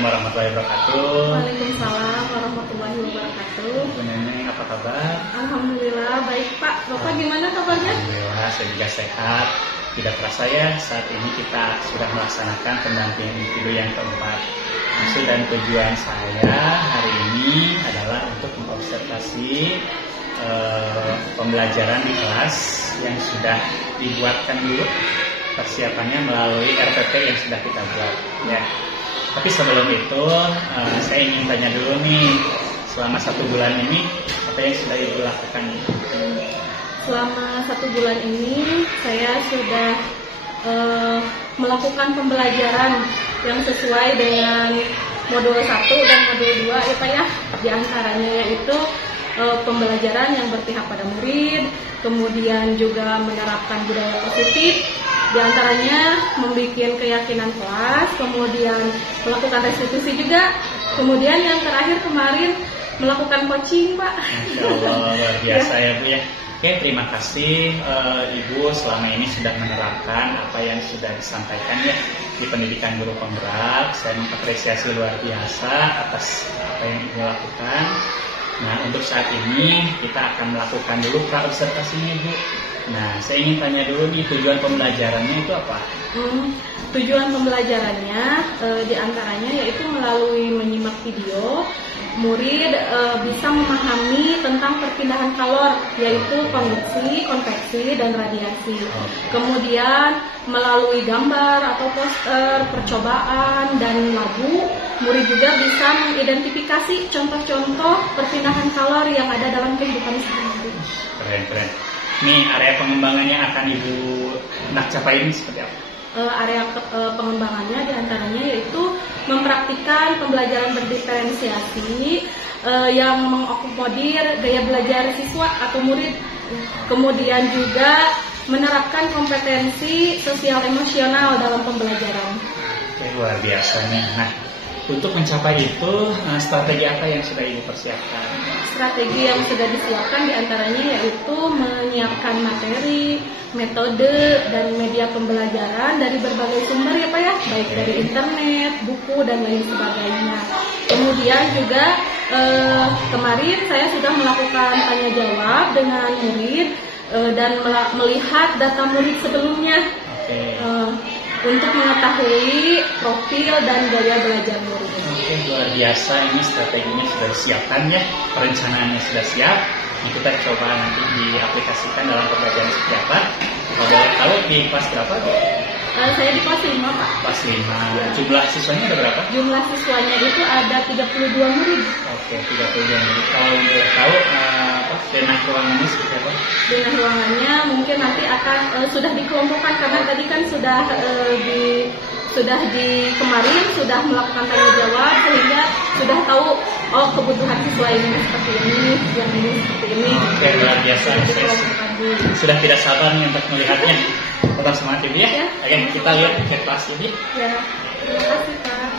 Assalamualaikum warahmatullahi wabarakatuh. Waalaikumsalam warahmatullahi wabarakatuh. Bu Neneng, apa kabar? Alhamdulillah baik Pak. Bapak gimana kabarnya? Alhamdulillah, saya juga sehat. Tidak terasa ya, saat ini kita sudah melaksanakan pendampingan individu yang keempat. Maksud dan tujuan saya hari ini adalah untuk mengobservasi pembelajaran di kelas yang sudah dibuatkan dulu persiapannya melalui RPP yang sudah kita buat ya. Tapi sebelum itu saya ingin tanya dulu nih, selama 1 bulan ini apa yang sudah Ibu lakukan? Selama 1 bulan ini saya sudah melakukan pembelajaran yang sesuai dengan modul 1 dan modul 2 ya Pak ya. Di antaranya yaitu pembelajaran yang berpihak pada murid, kemudian juga menerapkan budaya positif, di antaranya membuat keyakinan kelas, kemudian melakukan restitusi juga, kemudian yang terakhir kemarin melakukan coaching Pak. Masya Allah, luar biasa ya Bu ya. Oke, terima kasih Ibu selama ini sudah menerapkan apa yang sudah disampaikan ya di pendidikan guru penggerak. Saya mengapresiasi luar biasa atas apa yang Ibu lakukan. Nah, untuk saat ini kita akan melakukan dulu pra-observasinya Ibu. Nah, saya ingin tanya dulu nih, tujuan pembelajarannya itu apa? Tujuan pembelajarannya diantaranya yaitu melalui menyimak video, murid bisa memahami tentang perpindahan kalor, yaitu konduksi, konveksi, dan radiasi. Kemudian melalui gambar atau poster, percobaan, dan lagu, murid juga bisa mengidentifikasi contoh-contoh perpindahan kalor yang ada dalam kehidupan sehari-hari. Keren. Nih, area pengembangannya akan Ibu nak capai ini seperti apa? Area pengembangannya diantaranya yaitu mempraktikkan pembelajaran berdiferensiasi yang mengakomodir gaya belajar siswa atau murid, kemudian juga menerapkan kompetensi sosial emosional dalam pembelajaran. Oke, luar biasa nih. Nah, untuk mencapai itu strategi apa yang sudah Ibu persiapkan? Strategi yang sudah disiapkan diantaranya yaitu menyiapkan materi, metode, dan media pembelajaran dari berbagai sumber ya Pak ya, baik dari internet, buku, dan lain sebagainya. Kemudian juga kemarin saya sudah melakukan tanya jawab dengan murid dan melihat data murid sebelumnya untuk mengetahui profil dan gaya belajar murid. Oke, luar biasa, ini strateginya sudah disiapkan ya, perencanaannya sudah siap. Ini kita coba nanti diaplikasikan dalam pembelajaran seperti apa. Kalau di kelas berapa? Saya di kelas 5 Pak. Kelas 5. Jumlah siswanya ada berapa? Jumlah siswanya itu ada 32 murid. Oke, 32 murid. Kalau boleh tahu denah ruangannya seperti apa? Denah ruangannya mungkin nanti akan sudah dikelompokkan karena tadi kan sudah di kemarin sudah melakukan tanya jawab sehingga sudah tahu kebutuhan siswa ini seperti ini, yang ini seperti ini. Oke, luar biasa. Sudah tidak sabar nih untuk melihatnya. Tetap semangat Ibu ya. Oke, kita lihat ke kelas ini. Ya, terima kasih Pak.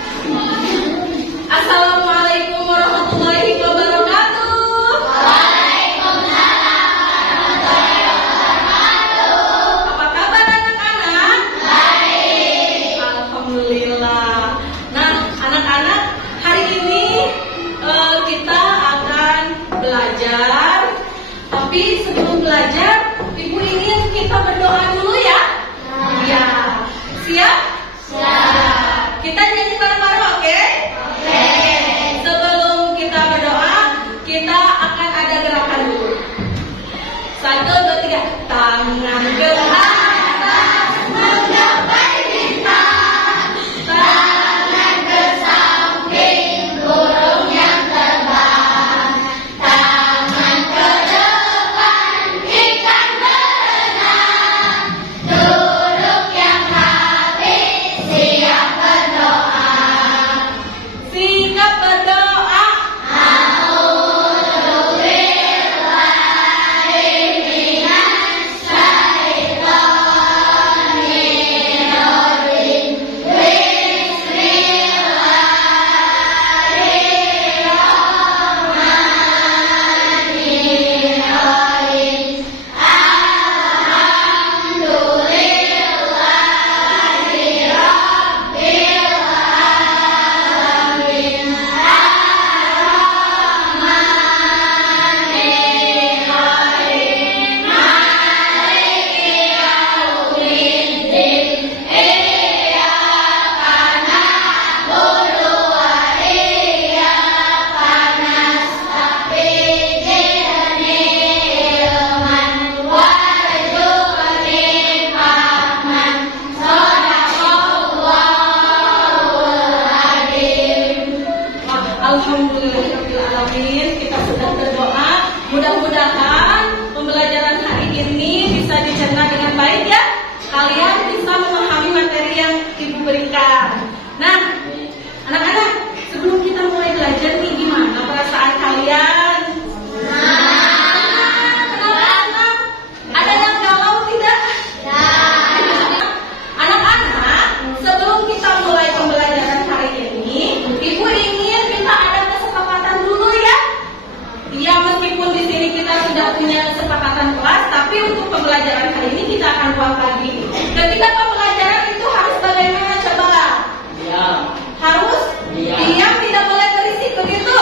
Assalamualaikum warahmatullahi wabarakatuh. Apa kabar anak-anak? Baik. Alhamdulillah. Nah, anak-anak, hari ini kita akan belajar. Tapi sebelum belajar, Ibu ingin kita berdoa dulu ya? Ya. Siap? Siap. Kita nyanyi bareng-bareng, oke? Oke. Sebelum kita berdoa, kita akan ada gerakan dulu. 1, 2, 3. Tangan ke atas mencapai bintang. Tangan ke samping burung yang terbang. Tangan ke depan ikan berenang. Duduk yang rapi, siap berdoa. Sikap berdoa. A'udzubillahi minasyaitonir mudah-mudahan pembelajaran hari ini bisa dicerna dengan baik ya. Kalian bisa memahami materi yang Ibu berikan. Nah, anak-anak, sebelum kita mulai belajar nih, gimana perasaan kalian? Kenapa? Ada yang galau tidak? Anak-anak, sebelum kita mulai pembelajaran hari ini, Ibu ingin kita ada kesepakatan dulu ya. Ya, meskipun di sini kita sudah punya kesepakatan kelas, tapi untuk pembelajaran hari ini kita akan buat lagi. Ketika pembelajaran itu harus bagaimana coba? Harus diam, tidak boleh berisik, begitu?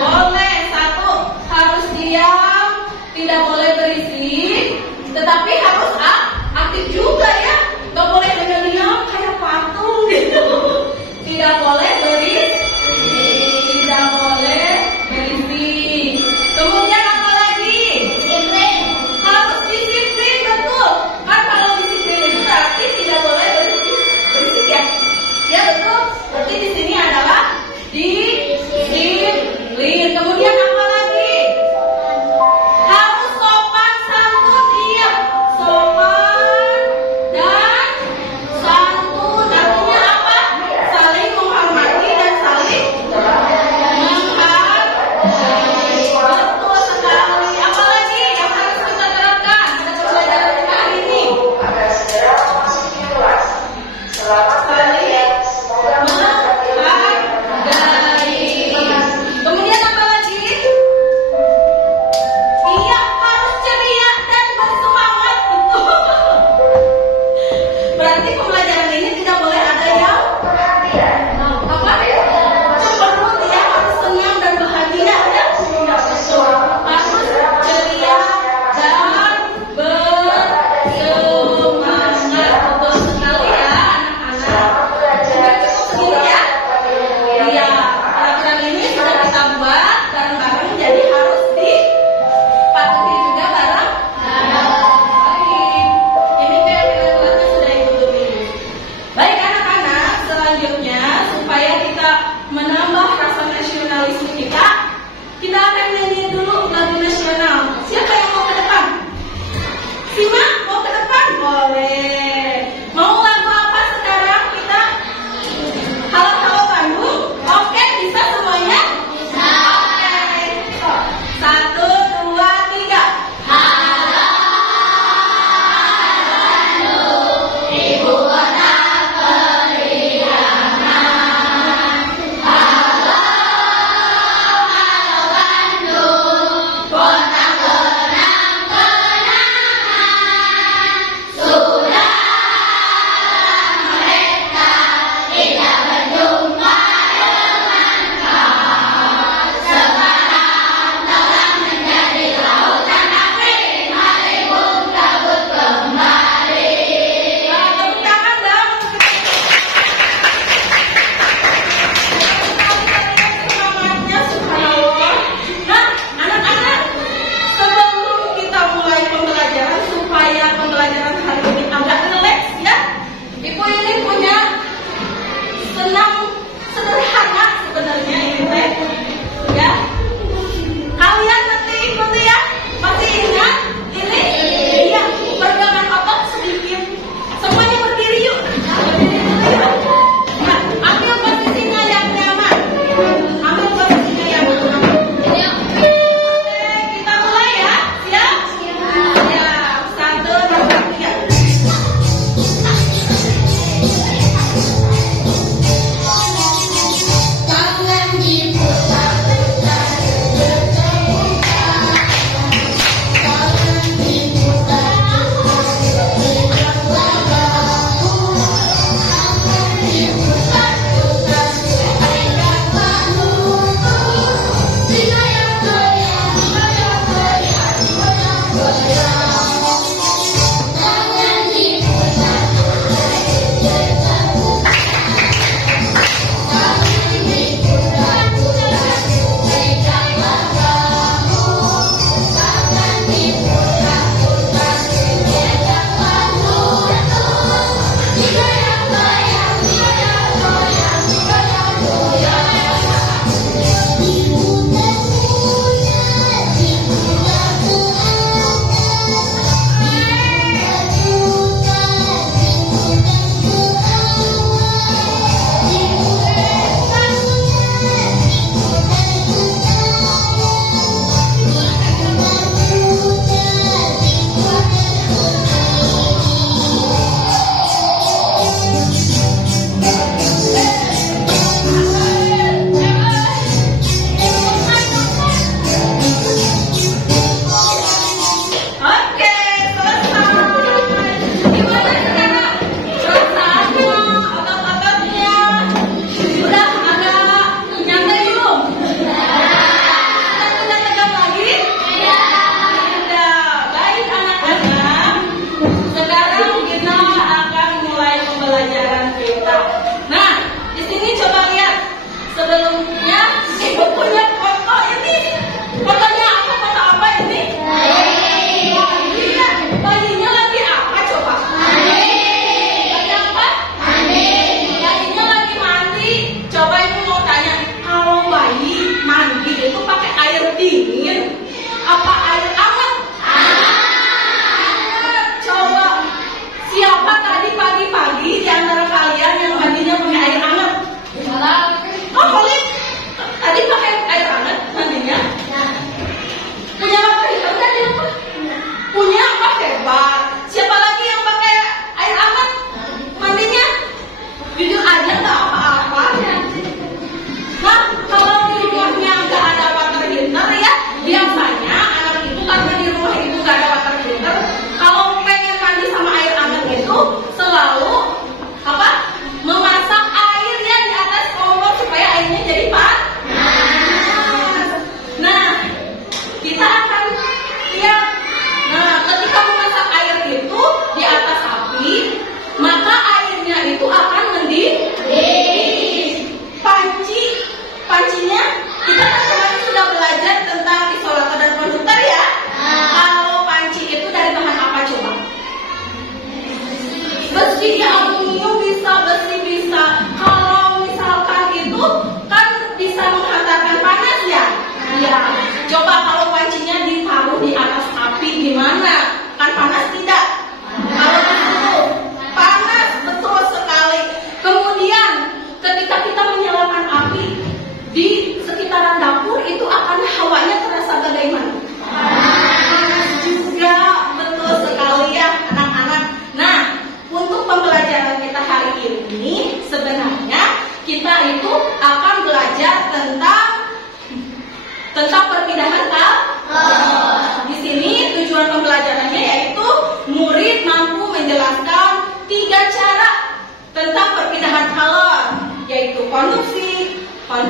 Boleh. Satu, harus diam, tidak boleh berisik, tetapi harus aktif juga ya. Gak boleh hanya diam kayak patung gitu. Tidak boleh berisik. Tidak boleh berisik. Kemudian apa lagi? Disiplin. Harus disiplin, betul. Kan kalau disiplin itu berarti tidak boleh berisik ya. Ya betul. Berarti di sini adalah disiplin. Kemudian apa lagi? Harus sopan santun, iya. Sopan dan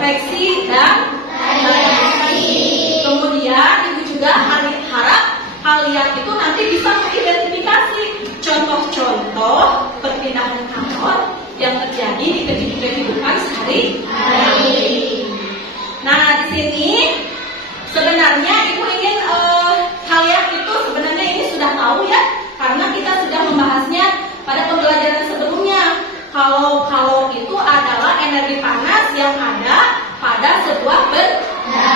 konveksi dan kemudian ibu juga harap kalian itu nanti bisa mengidentifikasi contoh-contoh perpindahan kalor yang terjadi di kehidupan sehari-hari. Nah, di sini sebenarnya ibu ingin kalian itu sebenarnya ini sudah tahu ya, karena kita sudah membahasnya pada pembelajaran sebelumnya. Kalau itu adalah energi panas yang ada pada sebuah benda.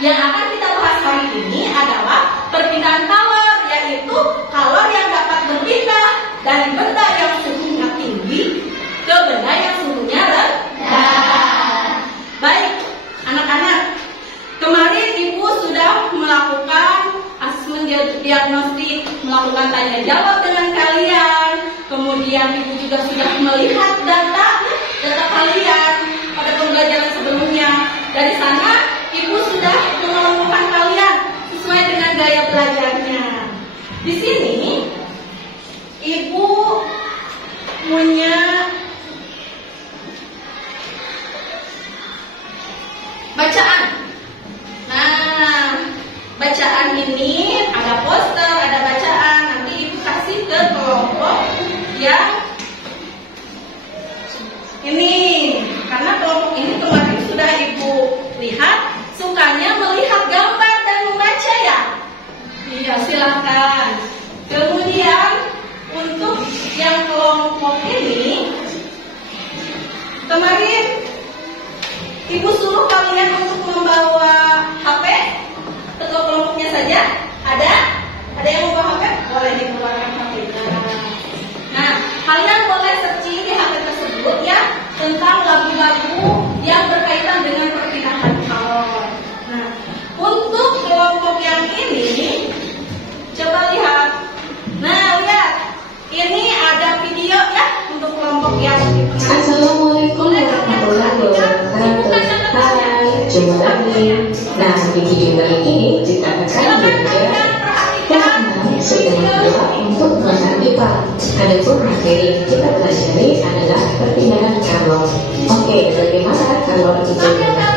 Yang akan kita bahas hari ini adalah perpindahan kalor, yaitu kalor yang dapat berpindah dari benda yang suhunya tinggi ke benda yang suhunya rendah. Baik, anak-anak, kemarin ibu sudah melakukan asesmen diagnostik, melakukan tanya jawab dengan kalian. Kemudian ibu juga sudah melihat data kalian pada pembelajaran sebelumnya. Dari sana ibu sudah mengelompokkan kalian sesuai dengan gaya belajarnya. Di sini ibu punya bacaan. Nah, bacaan ini ada poster, ada bacaan. Nanti ibu kasih ke kelompok yang ini, karena kelompok ini kemarin sudah ibu lihat sukanya melihat gambar dan membaca ya. Iya, silakan. Kemudian untuk yang kelompok ini kemarin ibu suruh kalian untuk membawa HP ke kelompoknya saja. Ada yang membawa HP? Boleh dikeluarkan HP-nya. Nah, kalian boleh searching di HP tersebut ya tentang lagu-lagu yang berkaitan dengan perpindahan kalor. Nah, untuk kelompok yang ini coba lihat. Nah, lihat. Ini ada video ya untuk kelompok yang di tengah. Assalamualaikum warahmatullahi wabarakatuh. Hai, jumpa lagi. Nah, di video ini kita akan belajar tentang setengah dua untuk masa IPA. Adapun materi yang kita pelajari adalah perpindahan kalor. Oke, bagaimana kalor itu berpindah?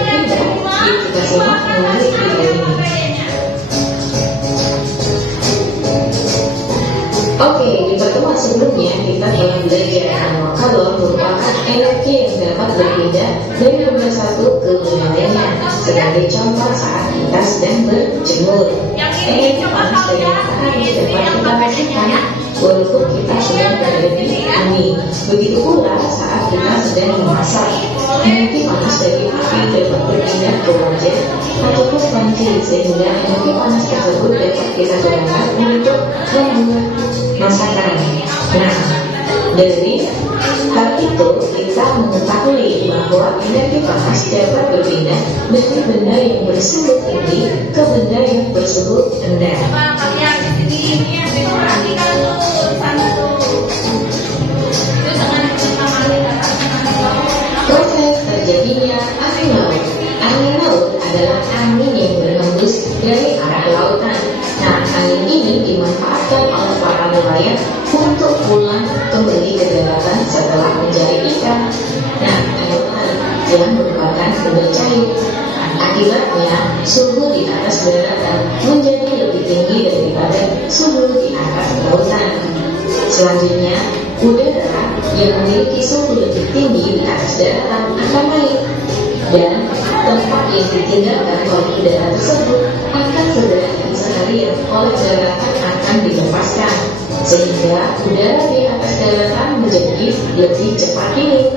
Yuk kita simak melalui video ini. Oke, di pertemuan sebelumnya kita telah belajar bahwa kalor merupakan energi yang dapat berpindah dari benda satu ke benda lainnya. Sebagai contoh saat kita sedang berjemur, energi panas dari matahari dapat kita rasakan walaupun kita sedang berada di bumi. Begitu pula saat kita sedang memasak, energi panas dari api dapat berpindah ke wajan ataupun panci, sehingga energi panas tersebut dapat kita gunakan untuk membuat masakan. Nah, dari hal itu kita mengetahui bahwa energi panas dapat berpindah dari benda yang bersuhu tinggi ke benda yang bersuhu rendah. Kalian di sini ini perhatikan tuh sana tuh. Itu jangan Proses terjadinya angin laut. Angin laut adalah angin yang berhembus dari arah lautan. Nah, angin ini dimanfaatkan oleh para nelayan untuk pulang kembali ke daratan setelah mencari ikan. Nah, lautan yang merupakan benda cair. Akibatnya, suhu di atas daratan menjadi lebih tinggi daripada suhu di atas lautan. Selanjutnya, udara yang memiliki suhu lebih tinggi di atas daratan akan naik, dan tempat yang ditinggalkan oleh udara tersebut akan segera sekalian oleh daratan akan dilepaskan, sehingga udara di atas daratan menjadi lebih cepat dingin.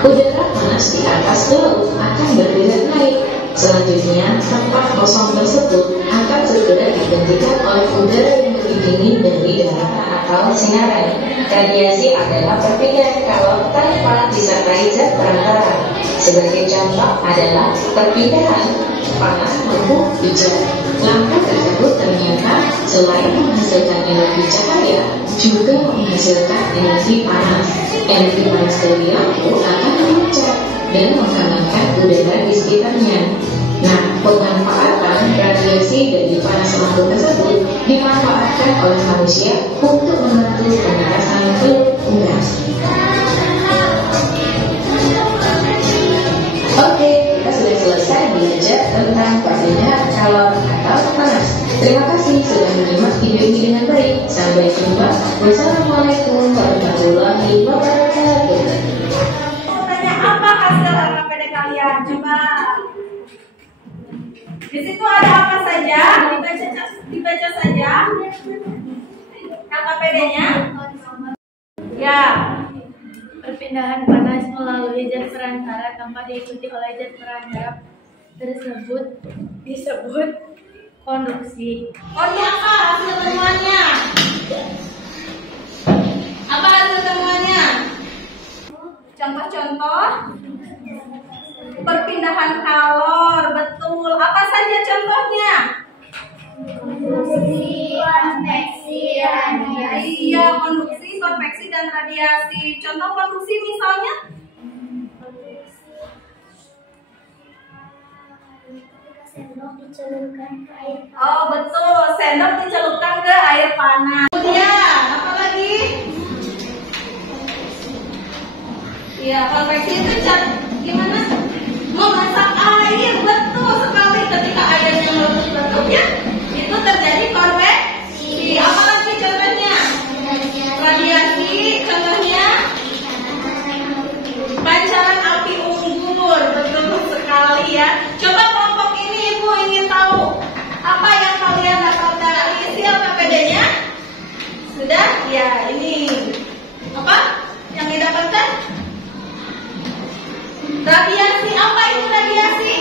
Udara panas di atas laut akan bergerak naik. Selanjutnya, tempat kosong tersebut akan segera digantikan oleh udara yang lebih dingin dari daratan atau sinaran. Radiasi adalah perpindahan kalor tanpa disertai zat perantara. Sebagai contoh adalah perpindahan panas lampu hijau. Lampu tersebut ternyata selain menghasilkan energi cahaya, juga menghasilkan energi panas. Energi panas dari lampu akan memancar dan menghangatkan udara di sekitarnya. Nah, pemanfaatan radiasi dari panas lampu tersebut dimanfaatkan oleh manusia untuk membantu pemanasan telur unggas. panas. Terima kasih sudah menyimak video ini dengan baik. Sampai jumpa. Wassalamualaikum warahmatullahi wabarakatuh. Tanya apa hasil LKPD kalian? Coba. Di situ ada apa saja? Dibaca saja. LKPD-nya. Ya. Perpindahan panas melalui zat perantara tanpa diikuti oleh zat perantara tersebut disebut konduksi. Ini apa hasil temuannya? Apa hasil temuannya? Contoh-contoh perpindahan kalor, betul. Apa saja contohnya? Konveksi, radiasi. Iya, konduksi, konveksi, dan radiasi. Contoh konduksi misalnya? Sendok dicelupkan ke air panas. Oh betul, sendok dicelupkan ke air panas. Kemudian, apa lagi? Iya, konveksi itu gimana? Memasak air, betul sekali. Ketika airnya meletup ya, itu terjadi konveksi. Apa lagi contohnya? Radiasi, contohnya? Pancaran api unggur, betul sekali ya. Coba kelompok ini Ibu ingin tahu apa yang kalian dapatkan dari isi LKPD-nya? Sudah? Ya, ini apa yang didapatkan? Radiasi. Apa itu radiasi?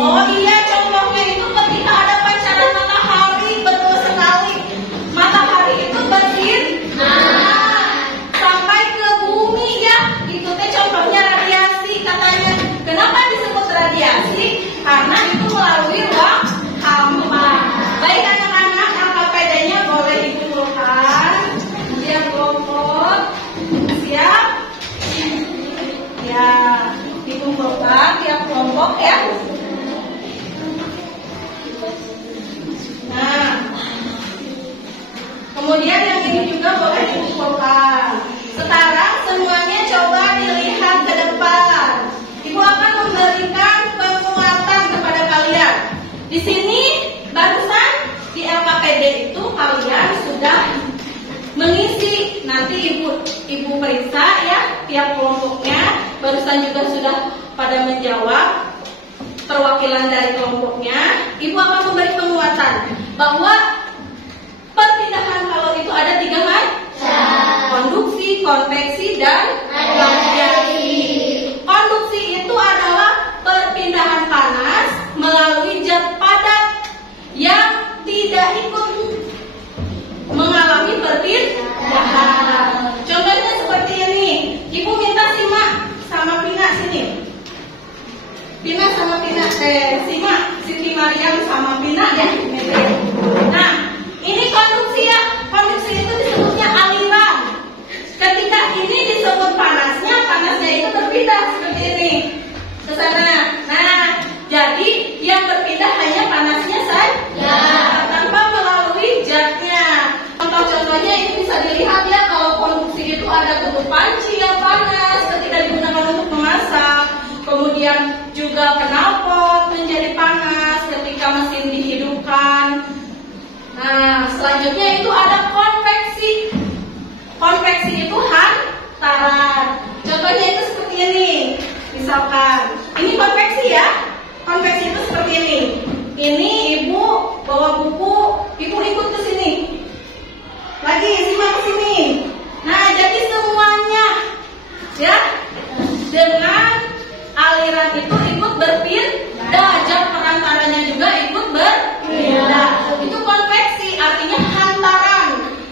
Oh iya, contohnya itu ketika ada pancaran matahari, betul sekali. Matahari itu bersinar sampai ke bumi ya. Itu teh contohnya radiasi katanya. Kenapa disebut radiasi? Karena itu melalui ruang hampa. Baik anak-anak, LKPD-nya boleh dikumpulkan. Dia kelompok. Siap? Ya, dikumpulkan tiap kelompok ya. Nah, kemudian yang ini juga boleh dikumpulkan. Sekarang semuanya coba dilihat ke depan. Ibu akan memberikan penguatan kepada kalian. Di sini barusan di LKPD itu kalian sudah mengisi. Nanti ibu periksa ya tiap kelompoknya. Barusan juga sudah pada menjawab perwakilan dari kelompoknya. Ibu akan memberi penguatan bahwa perpindahan kalor itu ada 3 macam: konduksi, konveksi, dan radiasi. Konduksi itu adalah perpindahan panas melalui zat padat yang tidak ikut mengalami perpindahan. Contohnya seperti ini. Ibu minta simak sama Pina sini. Pina sama Pina, simak Siti Mariam sama Pina ya. Nah, ini konduksi ya. Konduksi itu disebutnya aliran. Ketika ini disebut panasnya itu berpindah seperti ini ke sana. Nah, jadi yang berpindah hanya panasnya saja, tanpa melalui zatnya. Contoh-contohnya ini bisa dilihat ya, kalau konduksi itu ada tubuh panci yang panas ketika digunakan untuk memasak. Kemudian juga knalpot menjadi panas ketika mesin dihidupkan. Nah, selanjutnya itu ada konveksi. Konveksi itu hantaran. Contohnya itu seperti ini. Misalkan, ini konveksi ya. Konveksi itu seperti ini. Ini ibu bawa buku, ibu ikut ke sini. Lagi simak ke sini. Nah, jadi semuanya ya dengan aliran itu ikut berpindah, zat perantaranya juga ikut berpindah. Itu konveksi, artinya hantaran.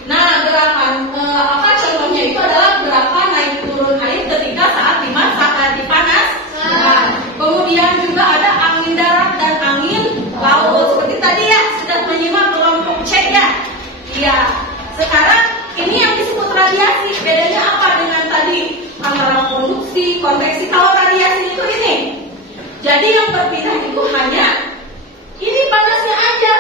Nah, gerakan contohnya itu adalah gerakan naik turun air ketika saat dimasak dan dipanas. Nah, kemudian juga ada angin darat dan angin laut. Seperti tadi ya, sudah menyimak kelompok C ya. Iya. Sekarang ini yang disebut radiasi. Bedanya apa dengan tadi? Antara konduksi, konveksi. Kalau radiasi itu ini. Jadi yang berpindah itu hanya ini panasnya aja,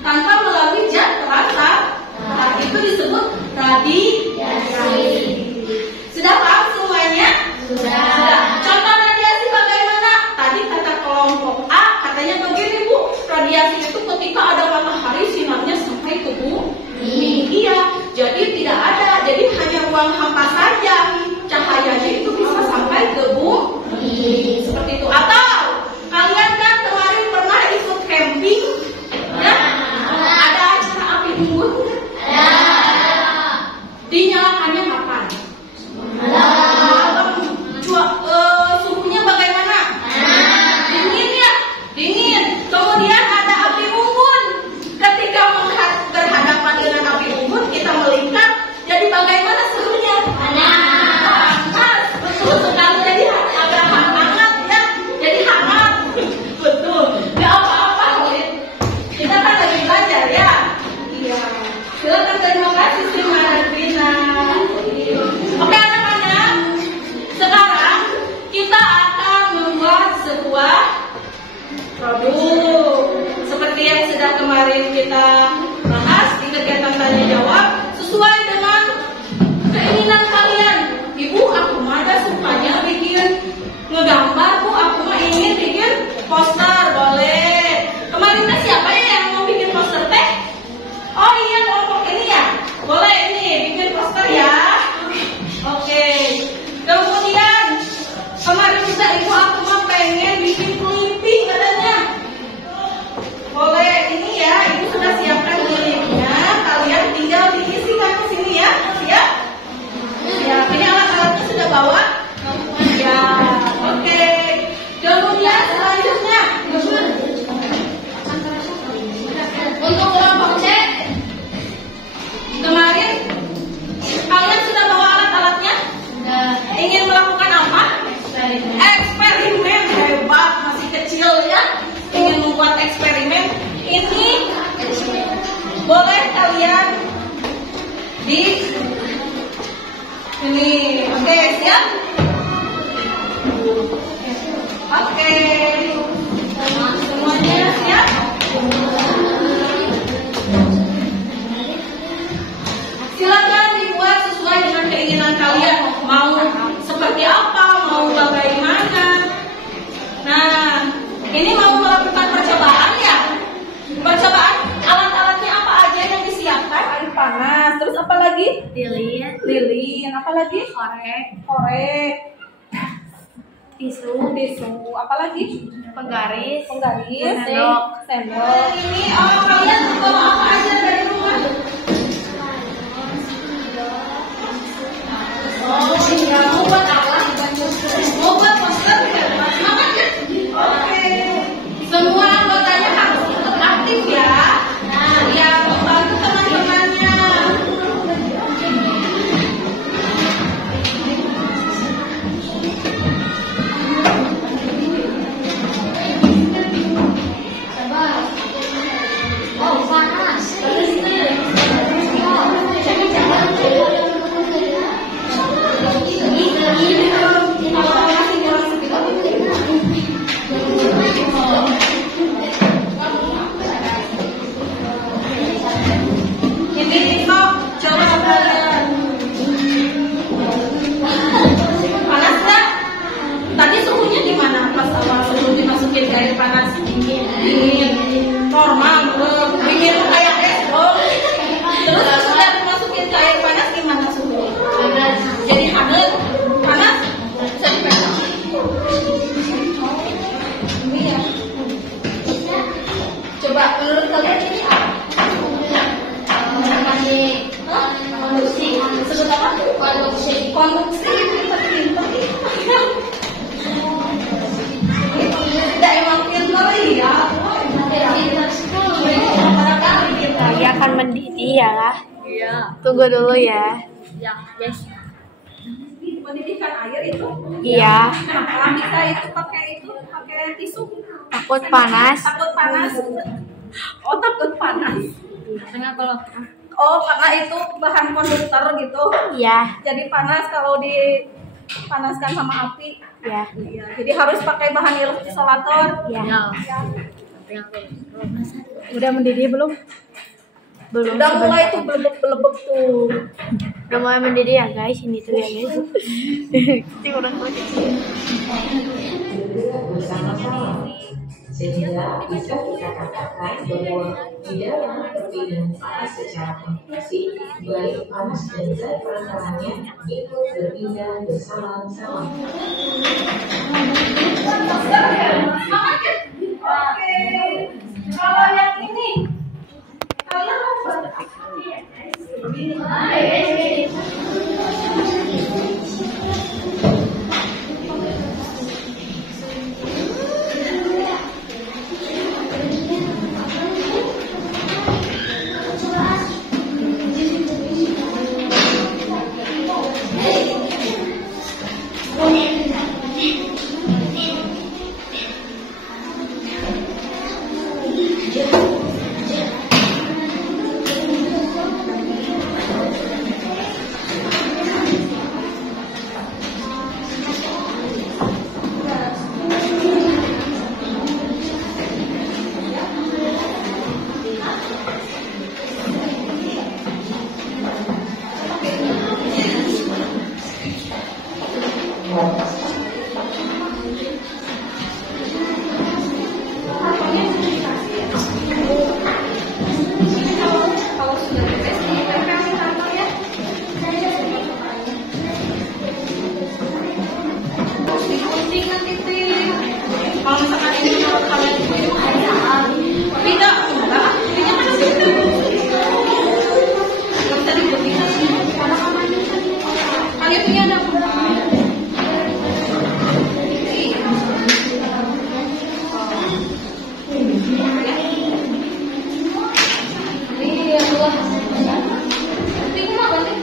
tanpa melalui zat perantar. Nah, itu disebut radiasi. Sudah paham semuanya? Sudah. Contoh radiasi bagaimana? Tadi kata Katanya begini Bu, radiasi itu ketika ada matahari sinarnya sampai ke bumi. Iya, jadi tidak ada, jadi hanya ruang hampa saja. Cahayanya itu bisa sampai ke bumi. Seperti itu. Atau kalian kan kemarin pernah ikut camping? Ya? Ada acara api unggun? Dinyalakannya kapan? Suhunya bagaimana? Dingin ya? Dingin. Kemudian ada api unggun. Ketika berhadapan dengan api unggun, kita melihat. Jadi bagaimana suhunya? Panas. Betul sekali. Jadi agak hangat ya. Jadi hangat. Betul. Gak apa-apa. Kita kan lagi belajar ya. Iya. Silakan, terima kasih Sri Marina. Oke anak-anak, sekarang kita akan membuat sebuah produk seperti yang sudah kemarin kita bahas di kegiatan tanya jawab sesuai dengan keinginan kalian. Ibu, aku mah ada sukanya bikin ngegambar, Bu, aku mah ingin bikin poster, boleh. Kemarin siapa ya yang mau bikin poster teh? Oh iya, kelompok ini ya. Boleh ini bikin poster ya. Oke. Kemudian kemarin juga ibu aku mah pengen bikin clipping katanya. Boleh ini ya, ibu sudah siapkan clipnya. Kalian tinggal diisikan ke sini ya. Siap? Siap. Ini alat-alatnya sudah bawa? Ya. Oke. Kemudian selanjutnya untuk kelompok C, kemarin kalian sudah bawa alat-alatnya? Ingin melakukan apa? Eksperimen. Hebat, masih kecil ya. Ingin membuat eksperimen. Ini boleh kalian di ini. Oke, siap? Oke. Semuanya siap? Silakan dibuat sesuai dengan keinginan kalian. Mau seperti apa, mau bagaimana. Nah, ini mau melakukan percobaan ya. Percobaan, alat-alatnya apa aja yang disiapkan? Air panas, terus apa lagi? Lilin, apa lagi? Korek. Tisu, apa lagi? Penggaris, sendok. Ini kalian bawa apa aja dari rumah? Oh, mau buat apa? Mau buat poster ya? Semangat ya? Oke. Semua anggotanya harus ikut aktif ya. Nah, yang membantu teman-temannya. Oh, panas. Ini coba kalian. Panas nggak? Tadi suhunya gimana pas awal sebelum dimasukin ke air panas? Dingin. Normal, dingin kayak es dong. Terus sudah dimasukin ke air panas gimana suhunya? Panas. Jadi hangat. Panas? Bisa dipegang. Ini ya. Coba menurut kalian ini apa? Konduksi. Sebut apa? Konduksi. Pinter. Tidak emang pinter ya. Lagi akan mendidih ya lah. Iya. Tunggu dulu ya. Ya, yes. Mendidihkan air itu? Iya. Kenapa bisa itu pakai tisu? Takut panas. Takut panas. Oh, takut panas. Oh, karena itu bahan konduktor gitu. Iya. Jadi panas kalau dipanaskan sama api. Iya. Iya. Jadi harus pakai bahan isolator. Iya. Udah mendidih belum? Belum. Udah mulai tuh belebek tuh. Udah mulai mendidih ya guys. Ini tuh ya guys. Ini udah kecil. bersama-sama Sehingga bisa kita katakan bahwa di dalam perbedaan panas secara konveksi, baik panas dan zat perantaranya ikut berpindah bersama-sama. Oke, kalau yang ini kalian mau buat apa? Kalau misalkan ini menurut kalian itu tidak, tidak mana sih? Nggak bisa dibuktikan. Kalian punya ada apa? Ini dia keluar. Ini kenapa sih?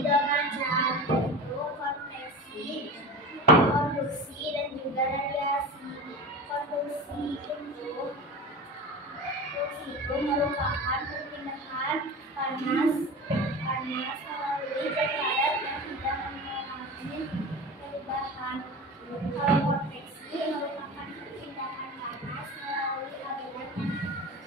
tiga macam, yaitu konveksi, konduksi, dan juga radiasi. Konduksi itu merupakan perpindahan panas melalui zat padat yang tidak mengalami perubahan. Kalau konveksi merupakan perpindahan panas melalui aliran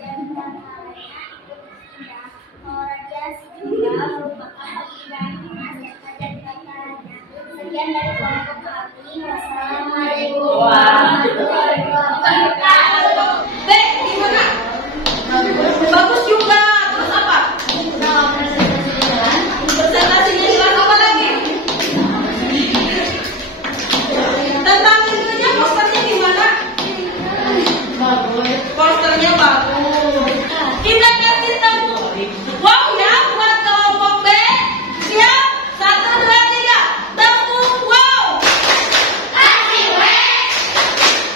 yang antaranya ikut berpindah. Kalau radiasi juga merupakan perpindahan panas yang padat di antaranya. Sekian dari kelompok kami. Wassalamualaikum warahmatullahi wabarakatuh. Dek, gimana? Bagus juga. Terus apa? Presentasinya jelas apa lagi? Tentang ininya posternya gimana? Bagus. Posternya bagus. Kita kasih tepuk. Wow ya buat kelompok B. Siap? 1, 2, 3. Tepuk wow. Kasih W,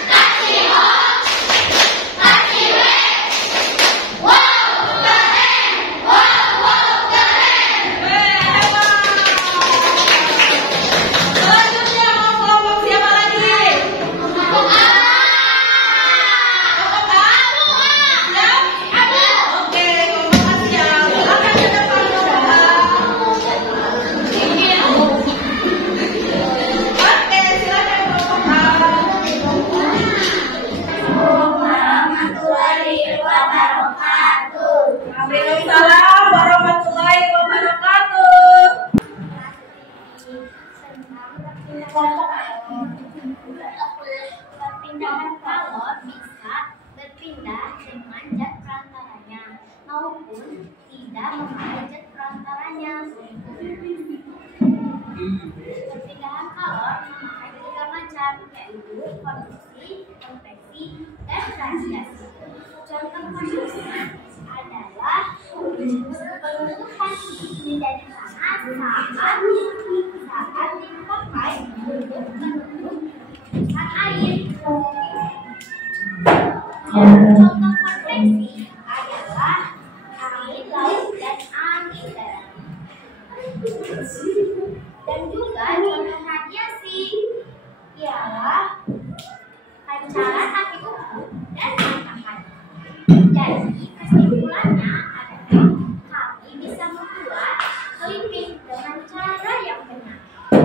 kasih O, kasih W. Wow, keren. Wow, keren. Hebat. Selanjutnya mau kelompok siapa lagi? Kelompok A. Kelompok A. Siap? Oke, kelompok A siap. Silakan ke depan kelompok A. Oke, silakan kelompok A. Warahmatullahi wabarakatuh. Waalaikumsalam warahmatullahi wabarakatuh. Perpindahan kalor bisa berpindah dengan zat perantaranya maupun tidak memakai zat perantaranya. Perpindahan kalor memakai tiga macam, yaitu konduksi, konveksi, dan radiasi. Contoh konduksi adalah pengukuhan menjadi panas saat dipakai untuk menentukan air. Contoh konveksi adalah angin laut dan angin darat. Dan juga contoh radiasi ialah pancaran api unggun dan matahari. Jadi kesimpulannya adalah kami bisa membuat clipping dengan cara yang benar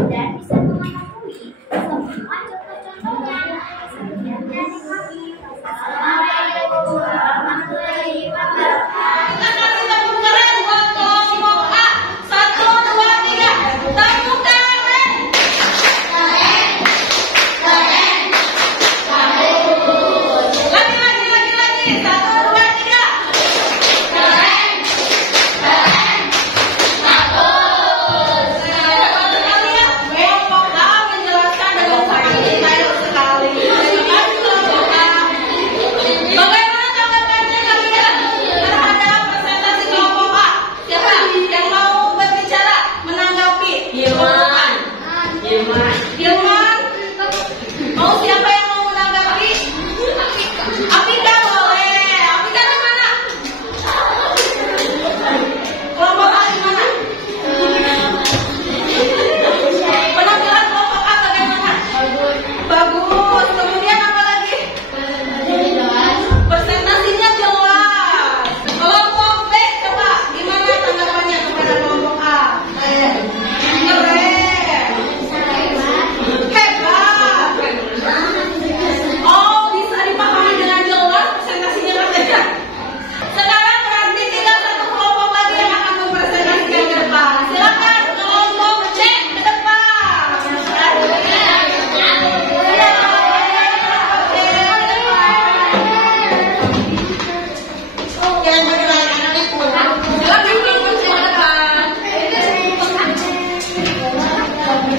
dan bisa mengetahui semua contoh-contohnya. Sekian dari kami. Wassalamualaikum warahmatullahi wabarakatuh. Kita kasih tepuk keren buat kelompok A. 1, 2, 3. Tepuk keren. Lagi. 1, 2, 3. Kelompok A menjelaskan dengan sangat detail sekali. Terima kasih kelompok A. Bagaimana tanggapannya kalian terhadap presentasi kelompok A? Siapa yang mau berbicara, menanggapi? Hilman. Mau siapa yang mau menanggapi? Afida boleh. Afida di mana? Kelompok A di mana? Penampilan kelompok A bagaimana? Bagus. Kemudian apa lagi? Presentasinya jelas. Kelompok B coba gimana tanggapannya kepada kelompok A? Keren. Hebat. Oh, bisa dipahami dengan jelas presentasinya katanya. Sekarang berarti tinggal satu kelompok lagi yang akan mempresentasikan ke depan. Silakan kelompok C ke depan.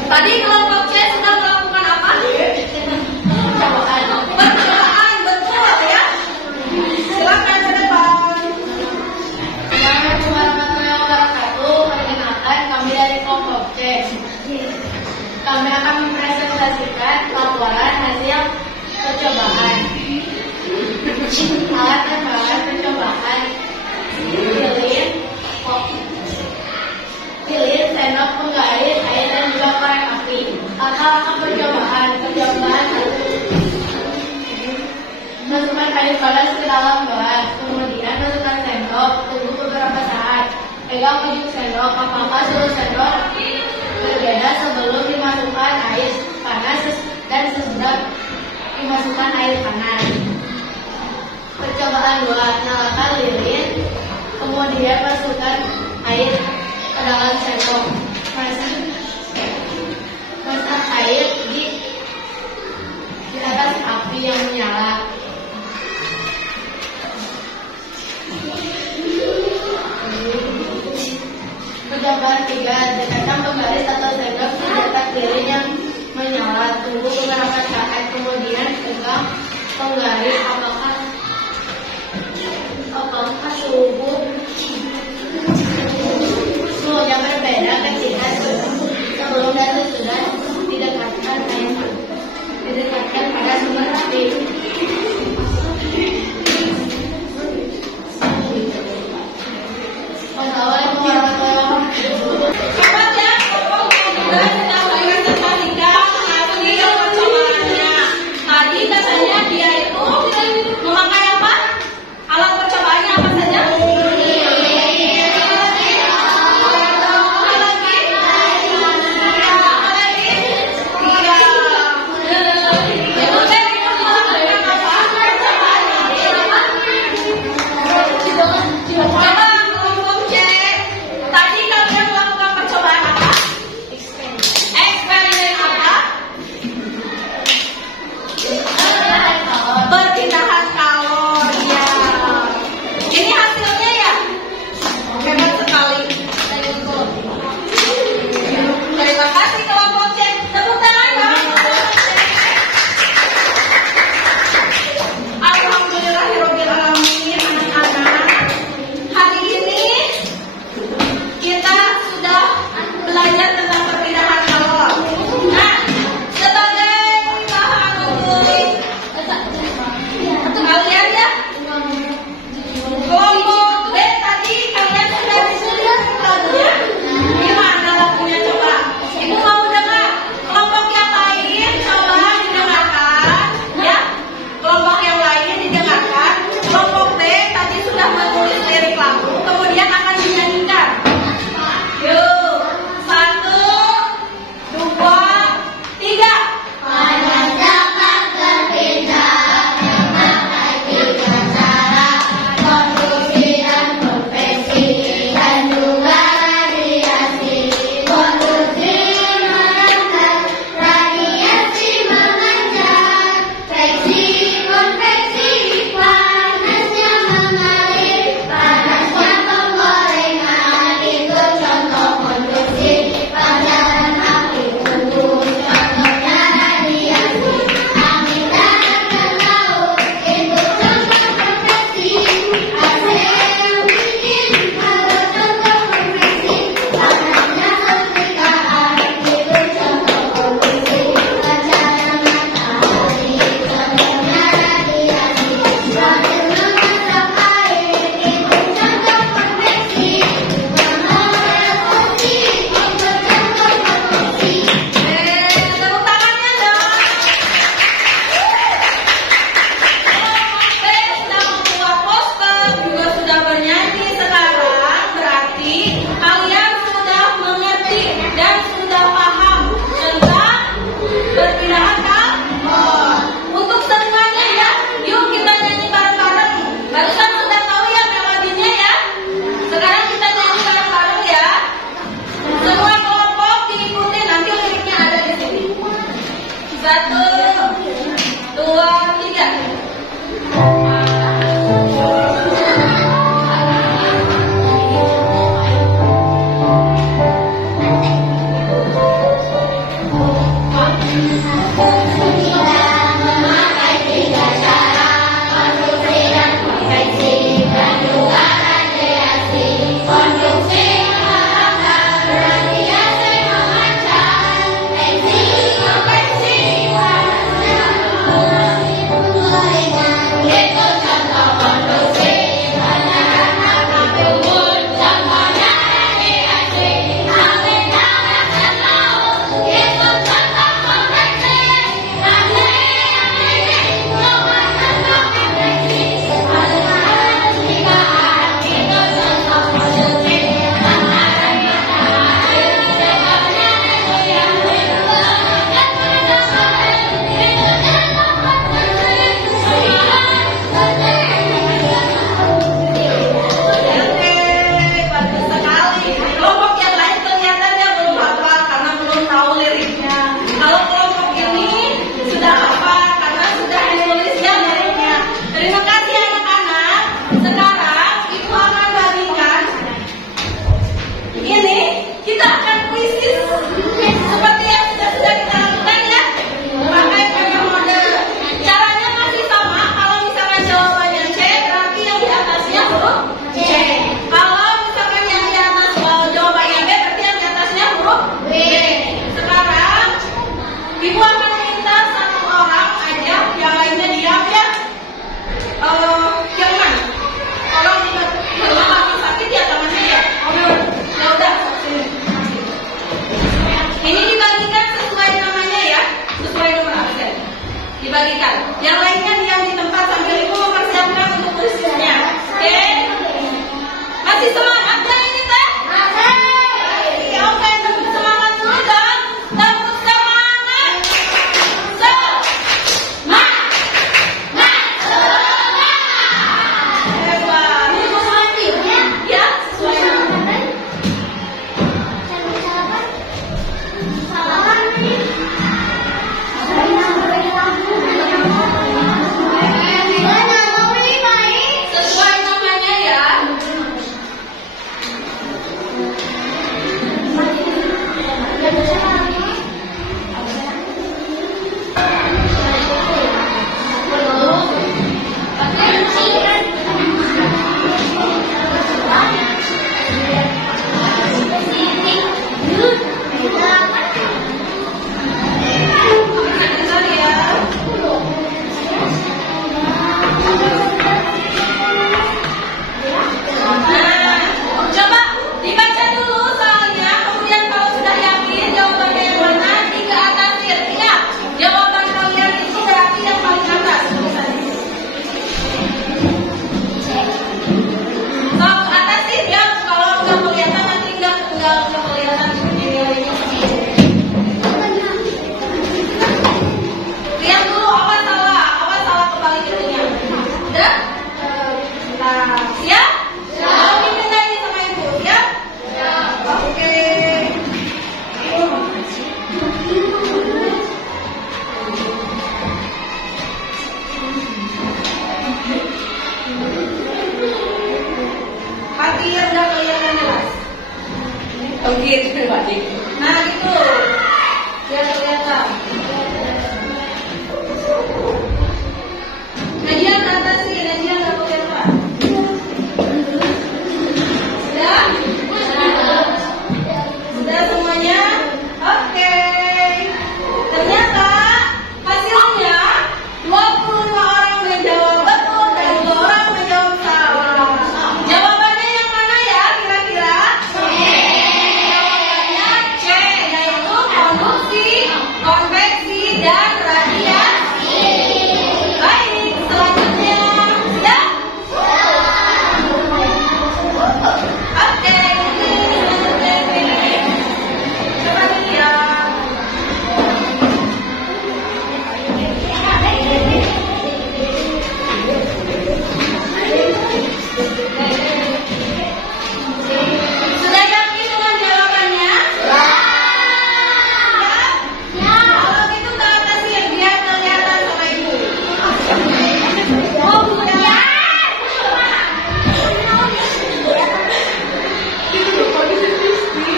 Tadi kelompok C sudah melakukan apa? Percobaan, betul ya? Silakan ke depan. Assalamualaikum warahmatullahi wabarakatuh. Perkenalkan, kami dari kelompok C. Kami akan mempresentasikan laporan hasil percobaan. Alat dan bahan percobaan: lilin, sendok Oles ke dalam gelas, kemudian masukkan sendok, tunggu beberapa saat. Pegang ujung sendok, apakah seluruh sendok berbeda sebelum dimasukkan air panas dan sesudah dimasukkan air panas. Percobaan 2, nyalakan lilin, kemudian masukkan air ke dalam sendok. Masak air di atas api yang menyala. Percobaan 3, dekatkan penggaris atau sendok di dekat lilin yang menyala. Tunggu beberapa saat, kemudian pegang penggaris. Apakah suhunya berbeda ketika sebelum dan sesudah didekatkan pada sumber api. Wassalamualaikum warahmatullahi wabarakatuh. Hebat ya, pokoknya juga sedang belajar matematika, hasil percobaannya. Tadi katanya dia itu Sekarang Ibu akan minta satu orang aja, yang lainnya diam ya. Yang mana? Tolong kalau kaki sakit ya tangannya ya. Ya udah sini. Ini dibagikan sesuai namanya ya, sesuai nomor absen. Dibagikan. Yang lainnya diam di tempat sambil Ibu mempersiapkan untuk kursusnya. Oke? Masih semangat gak ini teh? Masih. Oke, tepuk semangat dulu dong. Tepuk semangat. Hebat. Ya, sesuai namanya. Sesuai namanya ya. Sebentar ya. Nah, coba dibaca dulu soalnya, kemudian kalau sudah yakin jawabannya yang mana, diataskan. Ingat, jawaban kalian itu berarti yang paling atas tulisannya. Kalau atasin ya, kalau nggak kelihatan nanti nggak kelihatan nilainya. Lihat dulu apa salah kebalik itunya. Udah? Nah, siap? Mau pindah ini sama Ibu, ya? Oke. Hati yang udah kelihatan jelas. Oke, nah gitu. Biar kelihatan. Nadia ke atas sih, Nadia nggak kelihatan. Sudah semuanya? Oke. Ternyata hasilnya 25 orang menjawab betul dan 2 orang menjawab salah. Jawabannya yang mana ya kira-kira? Jawabannya C, yaitu konduksi, konveksi, dan radiasi. Baik, selanjutnya siap? Oke, ini coba dilihat. Sudah yakin dengan jawabannya? Ya. Kalau gitu ke atas ya, biar kelihatan sama Ibu.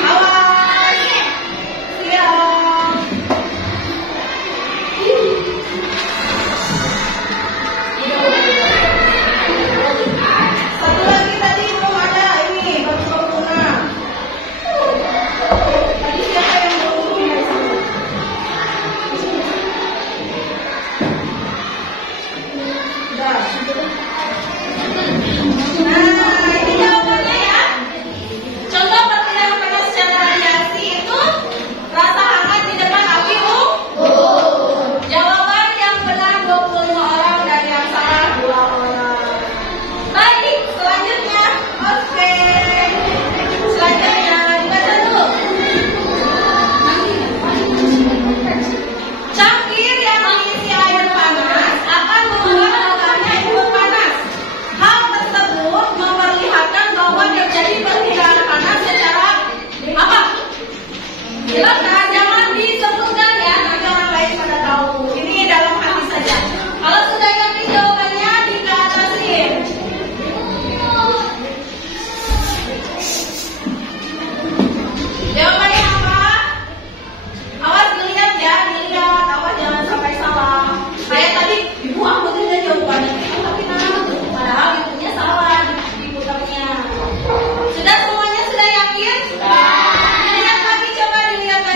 Awas. Siap. Satu lagi tadi belum ada ini batu bunga. Tadi siapa yang belum punya? Sudah. Nah, ini jawabannya ya. Contoh perpindahan panas secara radiasi itu rasa hangat di depan api Jawaban yang benar 25 orang dan yang salah 2 orang. Baik, selanjutnya. Oke. Selanjutnya dibaca dulu. Cangkir yang mengisi air panas akan membuat logam ikut panas. Hal tersebut memperlihatkan bahwa terjadi perpindahan panas secara apa? Jelas kan? Jangan disebutkan ya, nanti orang lain pada tahu. Ini dalam hati saja. Kalau sudah yakin jawabannya diatasin. Jawabannya apa? Awas dilihat ya, dilihat. Awas jangan sampai salah. Kayak tadi, Ibu aku tidak jawabannya. Tapi padahal ibunya salah di putarnya. Sudah semuanya sudah yakin? Sudah. Dilihat lagi, coba dilihat lagi.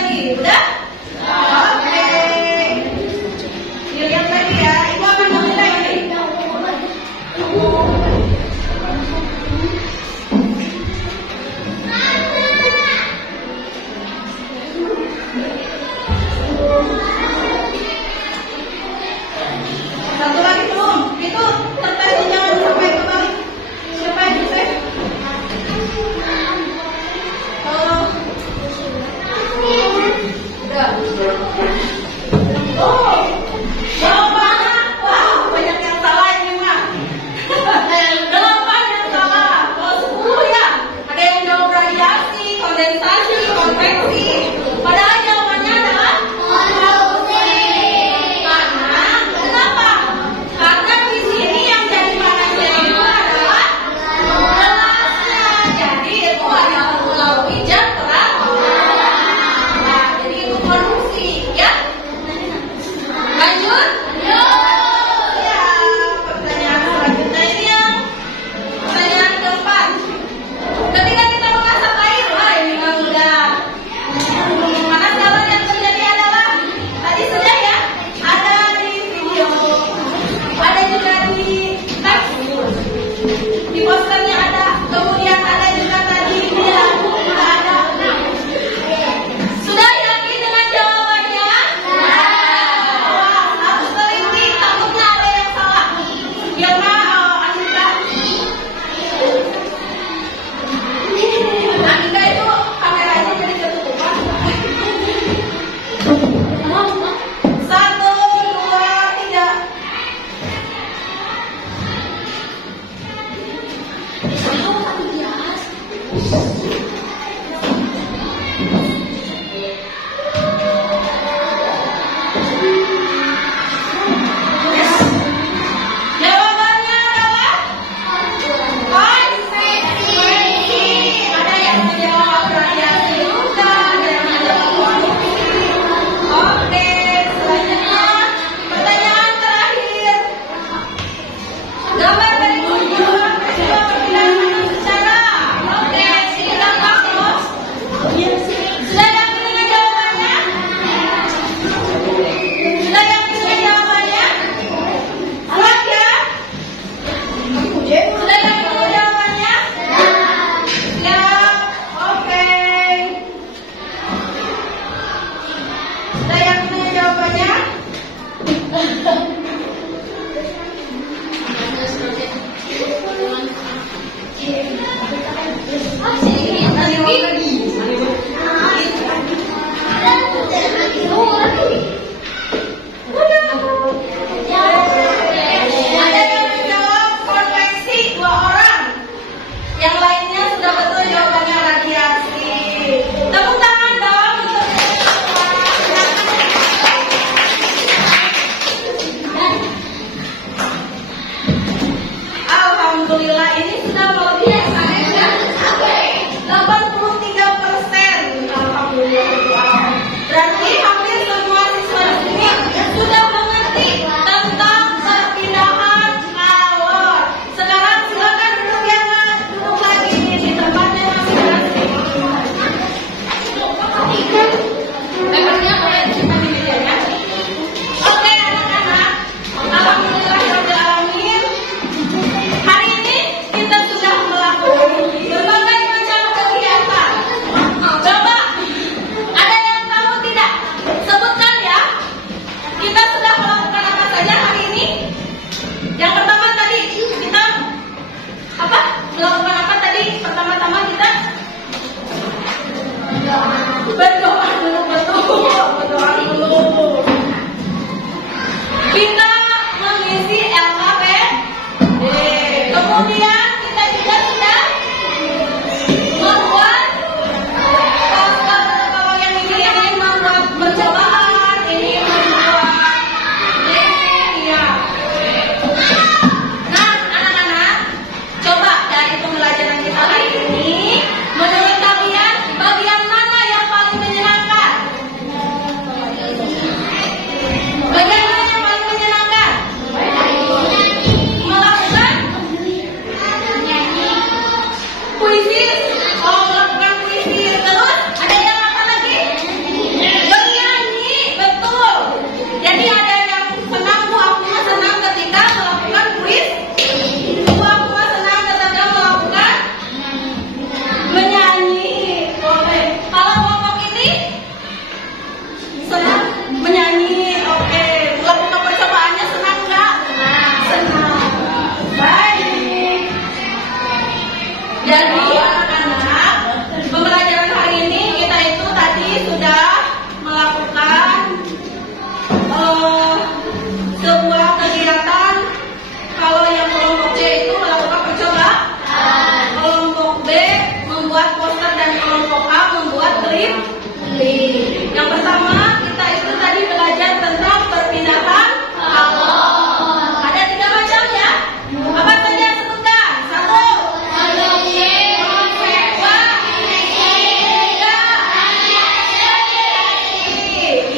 Yang pertama, kita itu tadi belajar tentang perpindahan Allah. Ada 3 macam ya. Apa saja sebutkan? 1.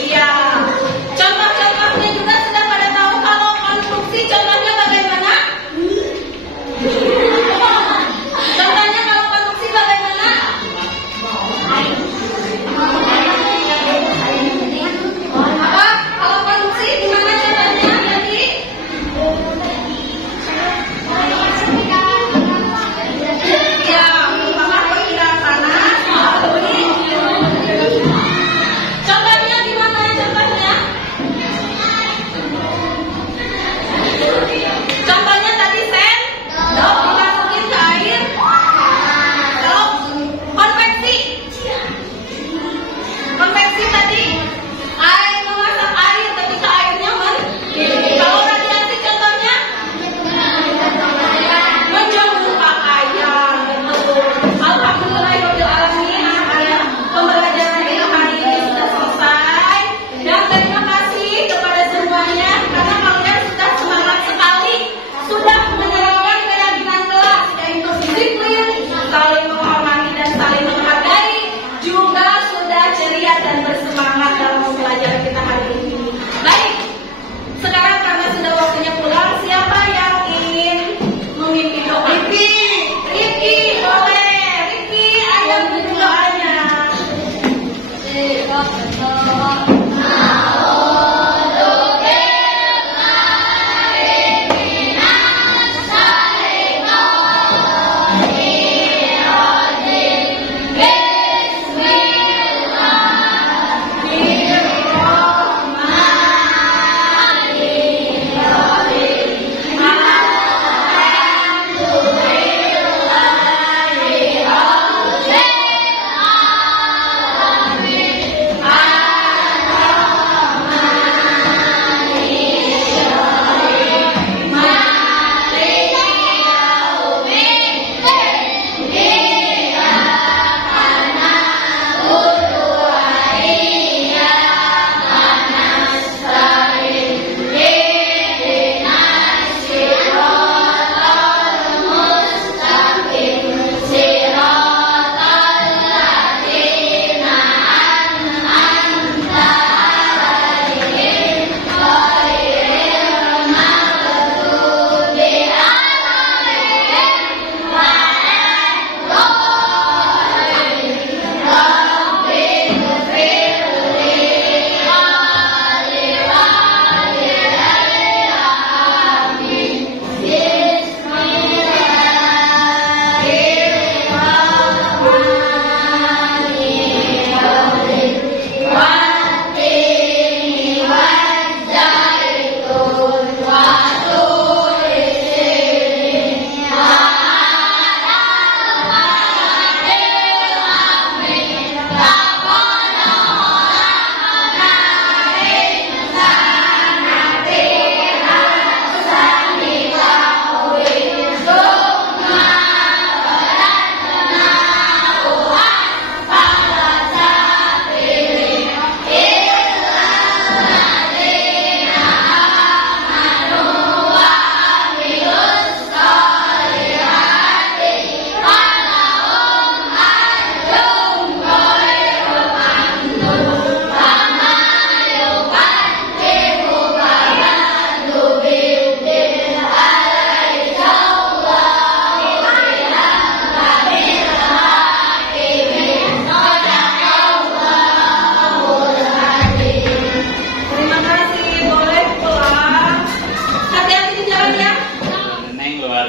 Iya. Contoh-contohnya juga sudah pada tahu. Kalau konstruksi contohnya bagaimana? Contohnya kalau konstruksi bagaimana? Apa? Kalau konstruksi gimana contohnya? Jadi ya, mengubah perkiraan tanah. Contohnya gimana contohnya? Contohnya tadi sendok dimasukin ke air. Kalau konveksi tadi air memasak air ketika airnya mendidih. Kalau radiasi contohnya menjemur pakaian. Alhamdulillahirabbil alamin, anak-anak pembelajaran kita hari ini sudah selesai. Dan terima kasih kepada semuanya karena kalian sudah semangat sekali, sudah menerapkan keyakinan kelas yaitu disiplin, saling menghormati dan saling menghargai, juga sudah ceria dan bersemangat dalam pembelajaran kita hari ini. Baik, sekarang karena sudah waktunya pulang, siapa yang ingin memimpin doa? Rifki, boleh. Rifki, ayo memimpin doanya.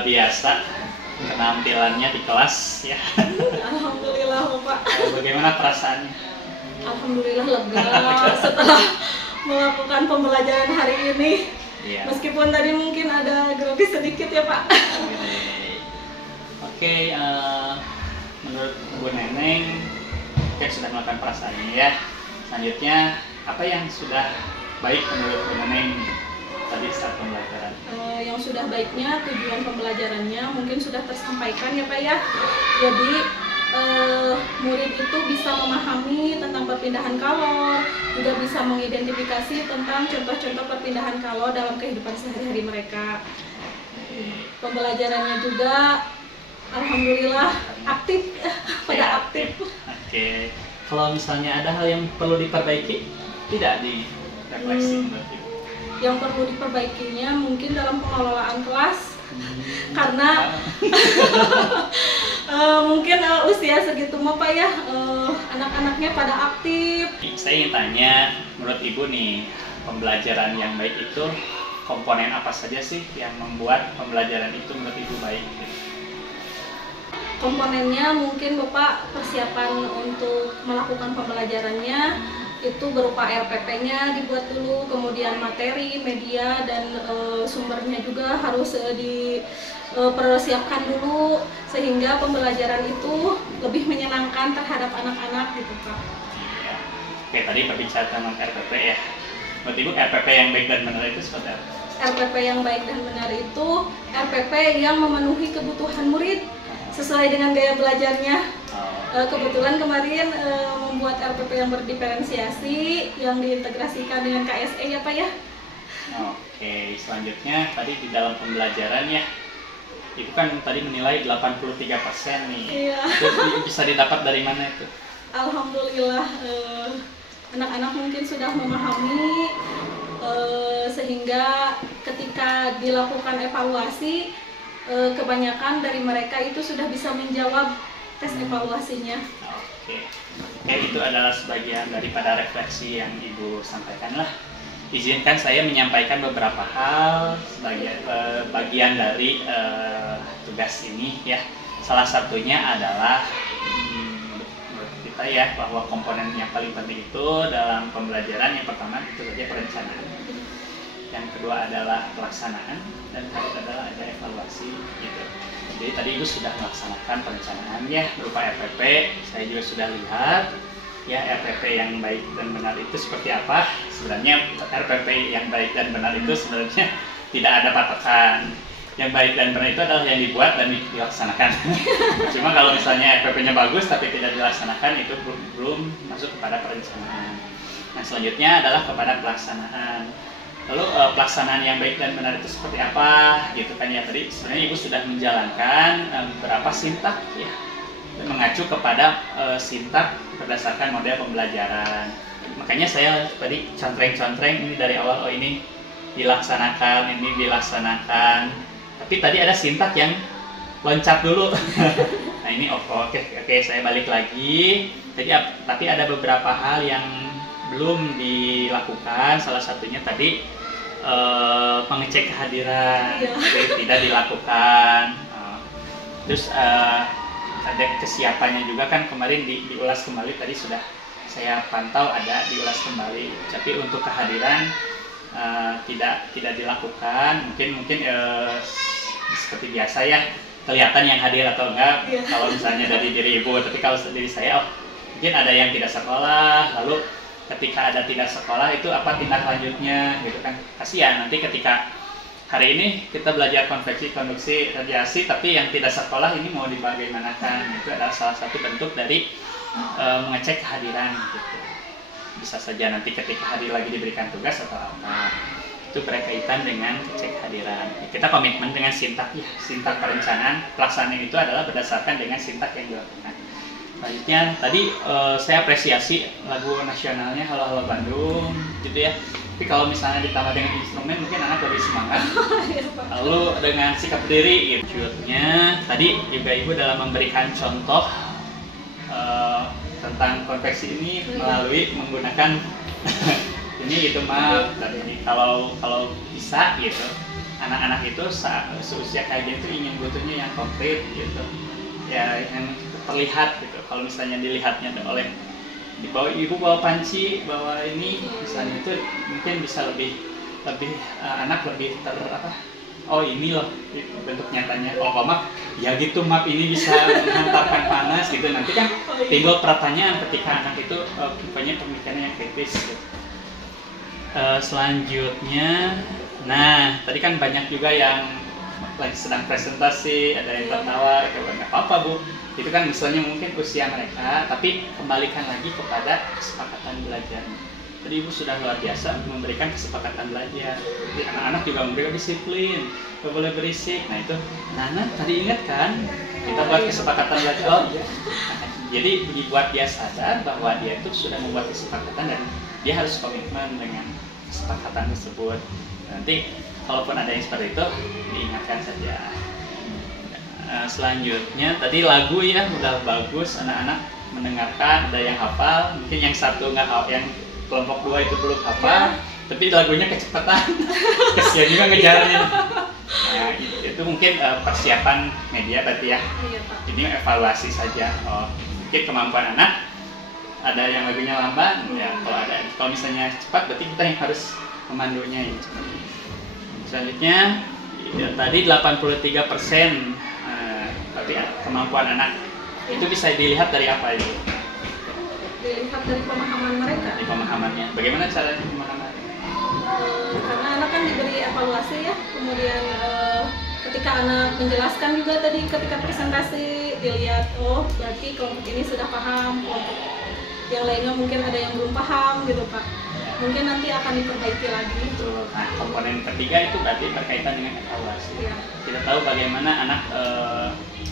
biasa penampilannya di kelas ya. Alhamdulillah Bapak. Bagaimana perasaannya? Alhamdulillah lega setelah melakukan pembelajaran hari ini. Iya. Meskipun tadi mungkin ada grogi sedikit ya Pak. Oke, menurut Bu Neneng, sudah melakukan perasaannya ya. Selanjutnya, apa yang sudah baik menurut Bu Neneng tadi saat pembelajaran? Yang sudah baiknya tujuan pembelajarannya mungkin sudah tersampaikan ya Pak ya. Jadi murid itu bisa memahami tentang perpindahan kalor, juga bisa mengidentifikasi tentang contoh-contoh perpindahan kalor dalam kehidupan sehari-hari mereka. Pembelajarannya juga alhamdulillah aktif, pada aktif. Oke. Kalau misalnya ada hal yang perlu diperbaiki, tidak di refleksi berarti. Yang perlu diperbaikinya mungkin dalam pengelolaan kelas. Karena mungkin usia segitu mah Pak ya, anak-anaknya pada aktif. Saya ingin tanya, menurut Ibu nih, pembelajaran yang baik itu komponen apa saja sih yang membuat pembelajaran itu menurut Ibu baik? Komponennya mungkin Bapak persiapan untuk melakukan pembelajarannya itu berupa RPP-nya dibuat dulu, kemudian materi, media, dan sumbernya juga harus dipersiapkan dulu sehingga pembelajaran itu lebih menyenangkan terhadap anak-anak gitu Pak. Ya. Oke, tadi berbicara tentang RPP ya. Menurut Ibu RPP yang baik dan benar itu seperti apa? RPP yang baik dan benar itu RPP yang memenuhi kebutuhan murid sesuai dengan gaya belajarnya. Kebetulan kemarin membuat RPP yang berdiferensiasi yang diintegrasikan dengan KSE ya Pak ya. Oke, selanjutnya tadi di dalam pembelajaran ya, Ibu kan tadi menilai 83% nih. Iya. Itu bisa didapat dari mana itu? Alhamdulillah anak-anak mungkin sudah memahami sehingga ketika dilakukan evaluasi kebanyakan dari mereka itu sudah bisa menjawab tes evaluasinya. Oke, itu adalah sebagian daripada refleksi yang Ibu sampaikan lah. Izinkan saya menyampaikan beberapa hal sebagai bagian dari tugas ini ya. Salah satunya adalah menurut kita ya bahwa komponen yang paling penting itu dalam pembelajaran yang pertama itu saja perencanaan, yang kedua adalah pelaksanaan, dan ketiga adalah ada evaluasi gitu. Jadi tadi Ibu sudah melaksanakan perencanaannya berupa RPP, saya juga sudah lihat ya RPP yang baik dan benar itu seperti apa. Sebenarnya RPP yang baik dan benar itu sebenarnya tidak ada patokan. Yang baik dan benar itu adalah yang dibuat dan dilaksanakan. Cuma kalau misalnya RPP-nya bagus tapi tidak dilaksanakan itu belum masuk kepada perencanaan. Nah selanjutnya adalah kepada pelaksanaan. Lalu pelaksanaan yang baik dan benar itu seperti apa gitu kan ya. Tadi sebenarnya Ibu sudah menjalankan beberapa sintak ya, mengacu kepada sintak berdasarkan model pembelajaran. Makanya saya tadi contreng-contreng ini dari awal, oh ini dilaksanakan, ini dilaksanakan. Tapi tadi ada sintak yang loncat dulu. Nah ini oke, saya balik lagi. Tapi ada beberapa hal yang belum dilakukan, salah satunya tadi pengecek kehadiran tidak dilakukan. Terus ada kesiapannya juga kan kemarin diulas kembali, tadi sudah saya pantau ada diulas kembali. Tapi untuk kehadiran tidak dilakukan. Mungkin seperti biasa ya, kelihatan yang hadir atau enggak kalau misalnya dari diri Ibu. Tapi kalau diri saya mungkin ada yang tidak sekolah, lalu ketika ada tidak sekolah itu apa tindak lanjutnya gitu kan. Kasihan nanti ketika hari ini kita belajar konveksi, konduksi, radiasi, tapi yang tidak sekolah ini mau dibagaimanakan. Itu adalah salah satu bentuk dari mengecek kehadiran gitu. Bisa saja nanti ketika hadir lagi diberikan tugas atau apa, itu berkaitan dengan cek hadiran. Kita komitmen dengan sintak ya, sintak perencanaan pelaksanaan itu adalah berdasarkan dengan sintak yang dilakukan. Selanjutnya tadi saya apresiasi lagu nasionalnya Halo Halo Bandung gitu ya. Tapi kalau misalnya ditambah dengan instrumen mungkin anak lebih semangat. Lalu dengan sikap diri gitu. Selanjutnya tadi juga Ibu dalam memberikan contoh tentang konveksi ini melalui menggunakan ini gitu maaf. Dan ini kalau bisa gitu, anak-anak itu seusia kayak gitu ingin butuhnya yang konkret gitu. Ya yang terlihat gitu. Kalau misalnya dilihatnya oleh Ibu bawa panci, bawa ini misalnya itu mungkin bisa lebih anak lebih oh ini loh bentuk nyatanya. Oh map ya gitu, map ini bisa menghantarkan panas gitu. Nanti kan timbul pertanyaan ketika anak itu punya pemikiran yang kritis gitu. Selanjutnya, nah tadi kan banyak juga yang lagi sedang presentasi, ada yang tertawa, nggak apa-apa Bu. Itu kan misalnya mungkin usia mereka, tapi kembalikan lagi kepada kesepakatan belajar. Jadi Ibu sudah luar biasa memberikan kesepakatan belajar. Jadi anak-anak juga memberikan disiplin, nggak boleh berisik. Nah itu, Nana tadi ingat kan kita buat kesepakatan belajar. Oh iya. Nah, jadi dibuat dia sadar bahwa dia itu sudah membuat kesepakatan dan dia harus komitmen dengan kesepakatan tersebut. Nanti kalaupun ada yang seperti itu diingatkan saja. Selanjutnya tadi lagu ya udah bagus, anak-anak mendengarkan, ada yang hafal, mungkin yang satu nggak hafal, yang kelompok 2 itu belum hafal, tapi lagunya kecepatan, kesian juga ngejarnya. Nah, itu mungkin persiapan media berarti ya. Ini evaluasi saja. Oh, mungkin kemampuan anak ada yang lagunya lambat, ya kalau misalnya cepat berarti kita yang harus memandunya ya. Selanjutnya ya, tadi 83%, berarti kemampuan anak itu bisa dilihat dari apa itu? Dilihat dari pemahaman mereka. Di pemahamannya. Bagaimana caranya pemahaman? Karena anak kan diberi evaluasi ya, kemudian ketika anak menjelaskan juga tadi ketika presentasi dilihat, oh berarti kelompok ini sudah paham, kelompok yang lainnya mungkin ada yang belum paham gitu Pak. Mungkin nanti akan diperbaiki lagi. Betul. Nah, komponen ketiga itu berarti berkaitan dengan evaluasi. Ya. Kita tahu bagaimana anak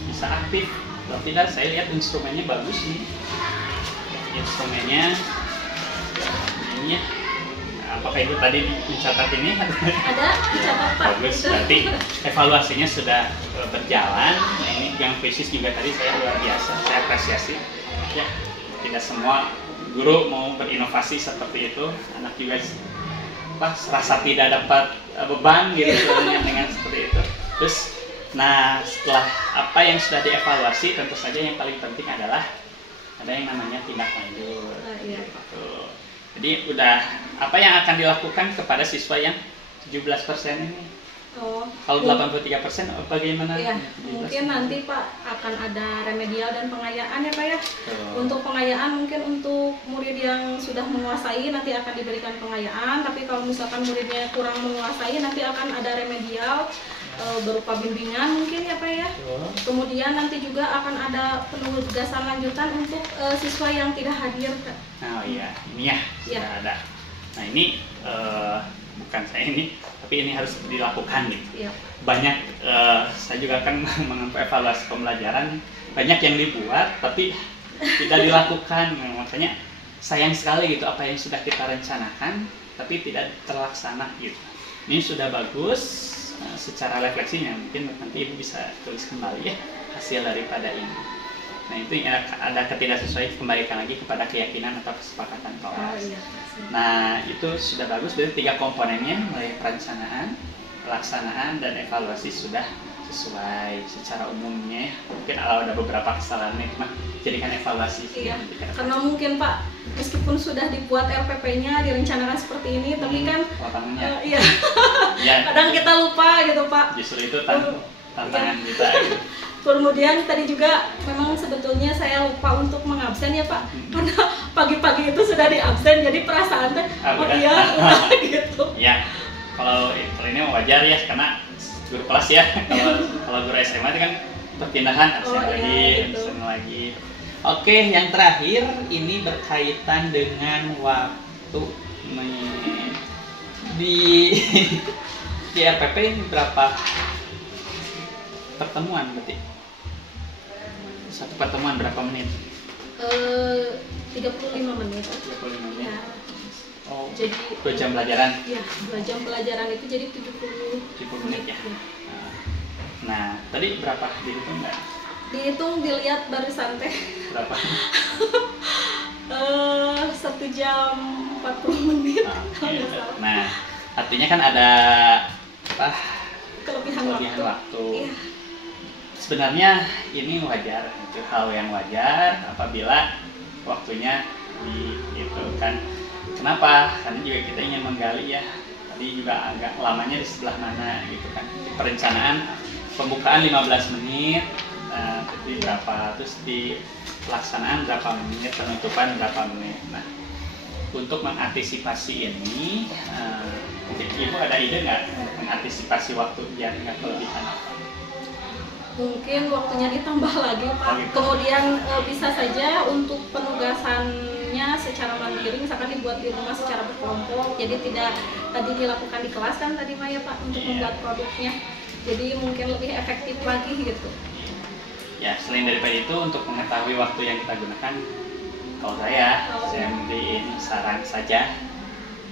bisa aktif. Kalau tidak, saya lihat instrumennya bagus nih. Instrumennya ini ya. Apakah itu tadi dicatat ini? Ada dicatat Pak. Bagus. Berarti evaluasinya sudah berjalan. Nah, ini yang fisis juga tadi saya luar biasa. Saya apresiasi. Ya, tidak semua guru mau berinovasi seperti itu, anak juga rasa tidak dapat beban gitu dengan seperti itu. Terus, nah setelah apa yang sudah dievaluasi, tentu saja yang paling penting adalah ada yang namanya tindak lanjut. Gitu. Jadi udah apa yang akan dilakukan kepada siswa yang 17% ini? Oh, kalau 83% bagaimana? Ya, mungkin nanti Pak akan ada remedial dan pengayaan ya Pak ya. Untuk pengayaan mungkin untuk murid yang sudah menguasai nanti akan diberikan pengayaan, tapi kalau misalkan muridnya kurang menguasai nanti akan ada remedial berupa bimbingan mungkin ya Pak ya. Kemudian nanti juga akan ada penugasan lanjutan untuk siswa yang tidak hadir Kak. Oh iya, ini ya sudah ada. Nah ini bukan saya ini, tapi ini harus dilakukan gitu. Iya. Banyak, saya juga akan mengevaluasi pembelajaran, banyak yang dibuat tapi tidak dilakukan. Makanya sayang sekali gitu apa yang sudah kita rencanakan tapi tidak terlaksana gitu. Ini sudah bagus secara refleksinya, mungkin nanti Ibu bisa tulis kembali ya hasil daripada ini. Nah itu ada ketidaksesuaian, kembalikan lagi kepada keyakinan atau kesepakatan kelas. Nah itu sudah bagus, berarti 3 komponennya mulai perencanaan, pelaksanaan, dan evaluasi sudah sesuai secara umumnya. Mungkin kalau ada beberapa kesalahan cuma jadikan evaluasi. Iya, karena mungkin Pak meskipun sudah dibuat RPP-nya direncanakan seperti ini, tapi kan iya. Kadang kita lupa gitu Pak. Justru itu tantangan kita. Gitu. Kemudian tadi juga memang sebetulnya saya lupa untuk mengabsen ya Pak, karena pagi-pagi itu sudah diabsen, jadi perasaan teh oh iya gitu. Ya, kalau ini wajar ya karena guru kelas ya. Kalau guru SMA itu kan perpindahan absen lagi. Oke, yang terakhir ini berkaitan dengan waktu di RPP ini berapa pertemuan berarti? Satu pertemuan berapa menit? 35 menit. 35 menit. Ya. Oh, jadi 2 jam pelajaran? Iya, 2 jam pelajaran itu jadi 70 menit ya? Nah, tadi berapa dihitung nggak? Dihitung, dilihat barisan teh. Berapa? 1 jam 40 menit. Nah, artinya kan ada apa? Kelebihan waktu. Iya. Sebenarnya ini wajar, itu hal yang wajar apabila waktunya itu kan. Kenapa? Karena juga kita ingin menggali ya. Tadi juga agak lamanya di sebelah mana gitu kan. Di perencanaan pembukaan 15 menit, di berapa, terus di pelaksanaan berapa menit, penutupan berapa menit. Nah, untuk mengantisipasi ini, Ibu ada ide nggak mengantisipasi waktu biar nggak kelebihan? Mungkin waktunya ditambah lagi Pak. Oh, gitu. Kemudian bisa saja untuk penugasannya secara mandiri, misalkan dibuat di rumah secara berkelompok. Jadi tidak tadi dilakukan di kelas kan tadi Maya Pak untuk membuat produknya. Jadi mungkin lebih efektif lagi gitu. Ya, selain daripada itu untuk mengetahui waktu yang kita gunakan, kalau saya beriin saran saja.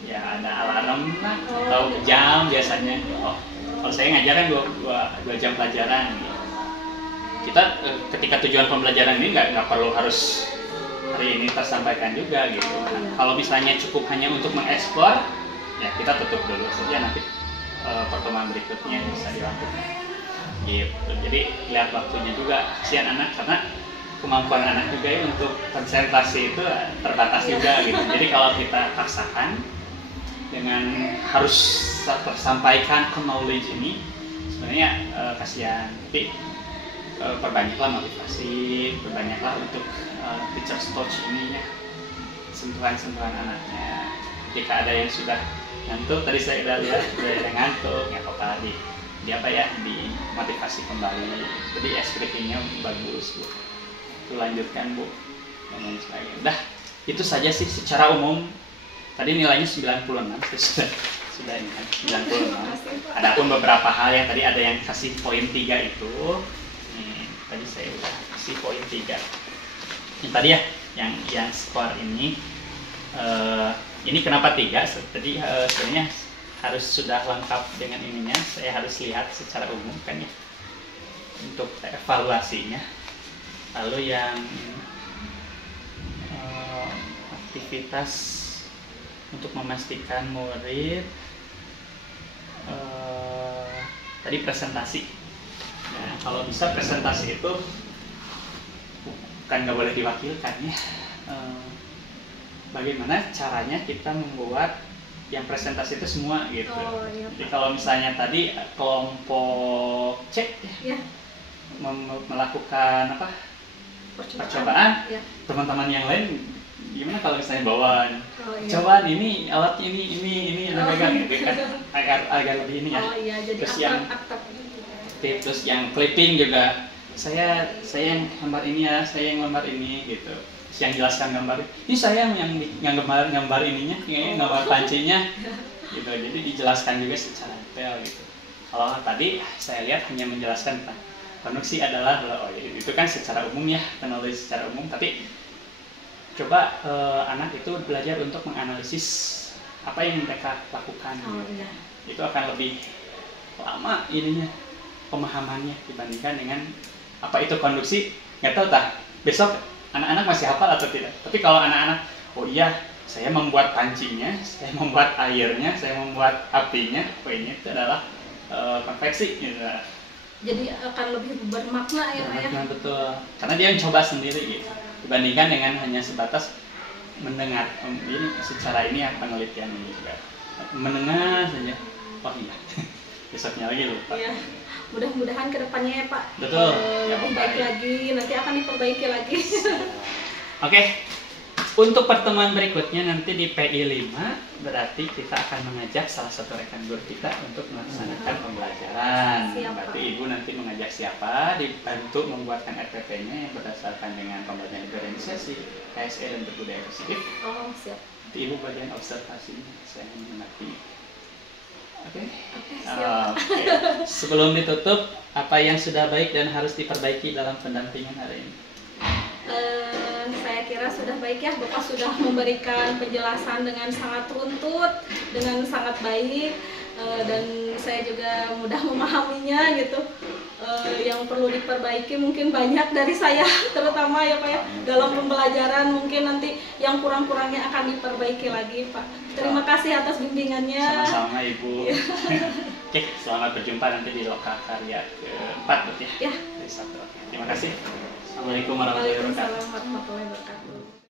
Ya ada alarm lah, atau jam biasanya. Oh, kalau saya ngajar kan 2 jam pelajaran. Kita ketika tujuan pembelajaran ini nggak perlu harus hari ini tersampaikan juga gitu. Nah, kalau misalnya cukup hanya untuk mengeksplor, ya kita tutup dulu saja, nanti pertemuan berikutnya bisa dilakukan. Gitu. Jadi lihat waktunya juga, kasihan anak karena kemampuan anak juga ya untuk konsentrasi itu terbatas juga gitu. Jadi kalau kita paksakan dengan harus tersampaikan knowledge ini, sebenarnya kasihan. Tapi perbanyaklah motivasi, perbanyaklah untuk teacher's touch ini ya, sentuhan-sentuhan anaknya. Jika ada yang sudah ngantuk, tadi saya udah lihat sudah ada yang ngantuk, ya apa di apa ya, dimotivasi kembali. Jadi expressingnya bagus Bu. Itu lanjutkan Bu dan lain sebagainya. Udah, itu saja sih secara umum. Tadi nilainya 96, sudah ini kan 96. Adapun beberapa hal yang tadi ada yang kasih poin 3 itu. Tadi saya udah kasih poin 3. Yang tadi ya, yang skor ini kenapa 3? Tadi sebenarnya harus sudah lengkap dengan ininya. Saya harus lihat secara umum kan ya untuk evaluasinya. Lalu yang aktivitas untuk memastikan murid, tadi presentasi. Nah, kalau bisa presentasi itu bukan nggak boleh diwakilkan ya. Bagaimana caranya kita membuat yang presentasi itu semua gitu. Iya, Jadi kalau misalnya tadi kelompok C ya, melakukan apa percobaan, ya. Teman-teman yang lain gimana kalau misalnya bawaan? Iya. Cobaan ini alatnya ini ada pegang gitu kan, agar lebih ini ya. Iya, jadi Terus yang terus yang clipping juga, saya yang gambar ini ya, saya yang gambar ini gitu. Terus yang jelaskan gambar ini saya yang gambar ininya, gambar pancinya gitu. Jadi dijelaskan juga secara detail gitu. Kalau tadi saya lihat hanya menjelaskan tentang konduksi adalah itu kan secara umum ya, knowledge secara umum, tapi coba anak itu belajar untuk menganalisis apa yang mereka lakukan. Iya. Itu akan lebih lama ininya pemahamannya dibandingkan dengan apa itu konduksi. Nggak tahu besok anak-anak masih hafal atau tidak. Tapi kalau anak-anak, oh iya saya membuat pancinya, saya membuat airnya, saya membuat apinya, ini itu adalah konveksi gitu. Jadi akan lebih bermakna ya Pak ya. Betul, karena dia mencoba sendiri gitu, dibandingkan dengan hanya sebatas mendengar. Ini secara ini ya penelitian ini juga mendengar saja. Oh iya, besoknya lagi lupa. Iya. Mudah-mudahan kedepannya ya Pak. Betul. Lebih baik lagi, nanti akan diperbaiki lagi. Oke. Untuk pertemuan berikutnya nanti di PI 5 berarti kita akan mengajak salah satu rekan guru kita untuk melaksanakan pembelajaran. Berarti Ibu nanti mengajak siapa, dibantu membuatkan RPP-nya yang berdasarkan dengan pembelajaran berorganisasi, KSE dan berbudaya positif. Oh, siap. Nanti Ibu bagian observasinya, saya mengerti. Oke. Siap. Sebelum ditutup, apa yang sudah baik dan harus diperbaiki dalam pendampingan hari ini? Saya kira sudah baik ya, Bapak sudah memberikan penjelasan dengan sangat runtut, dengan sangat baik, dan saya juga mudah memahaminya gitu. Yang perlu diperbaiki mungkin banyak dari saya, terutama ya Pak ya, dalam pembelajaran mungkin nanti yang kurang-kurangnya akan diperbaiki lagi Pak. Terima kasih atas bimbingannya. Sama-sama Ibu. Oke, selamat berjumpa nanti di Lokakarya ke-4 ya. Ya. Terima kasih. Assalamualaikum warahmatullahi wabarakatuh. Waalaikumsalam warahmatullahi wabarakatuh.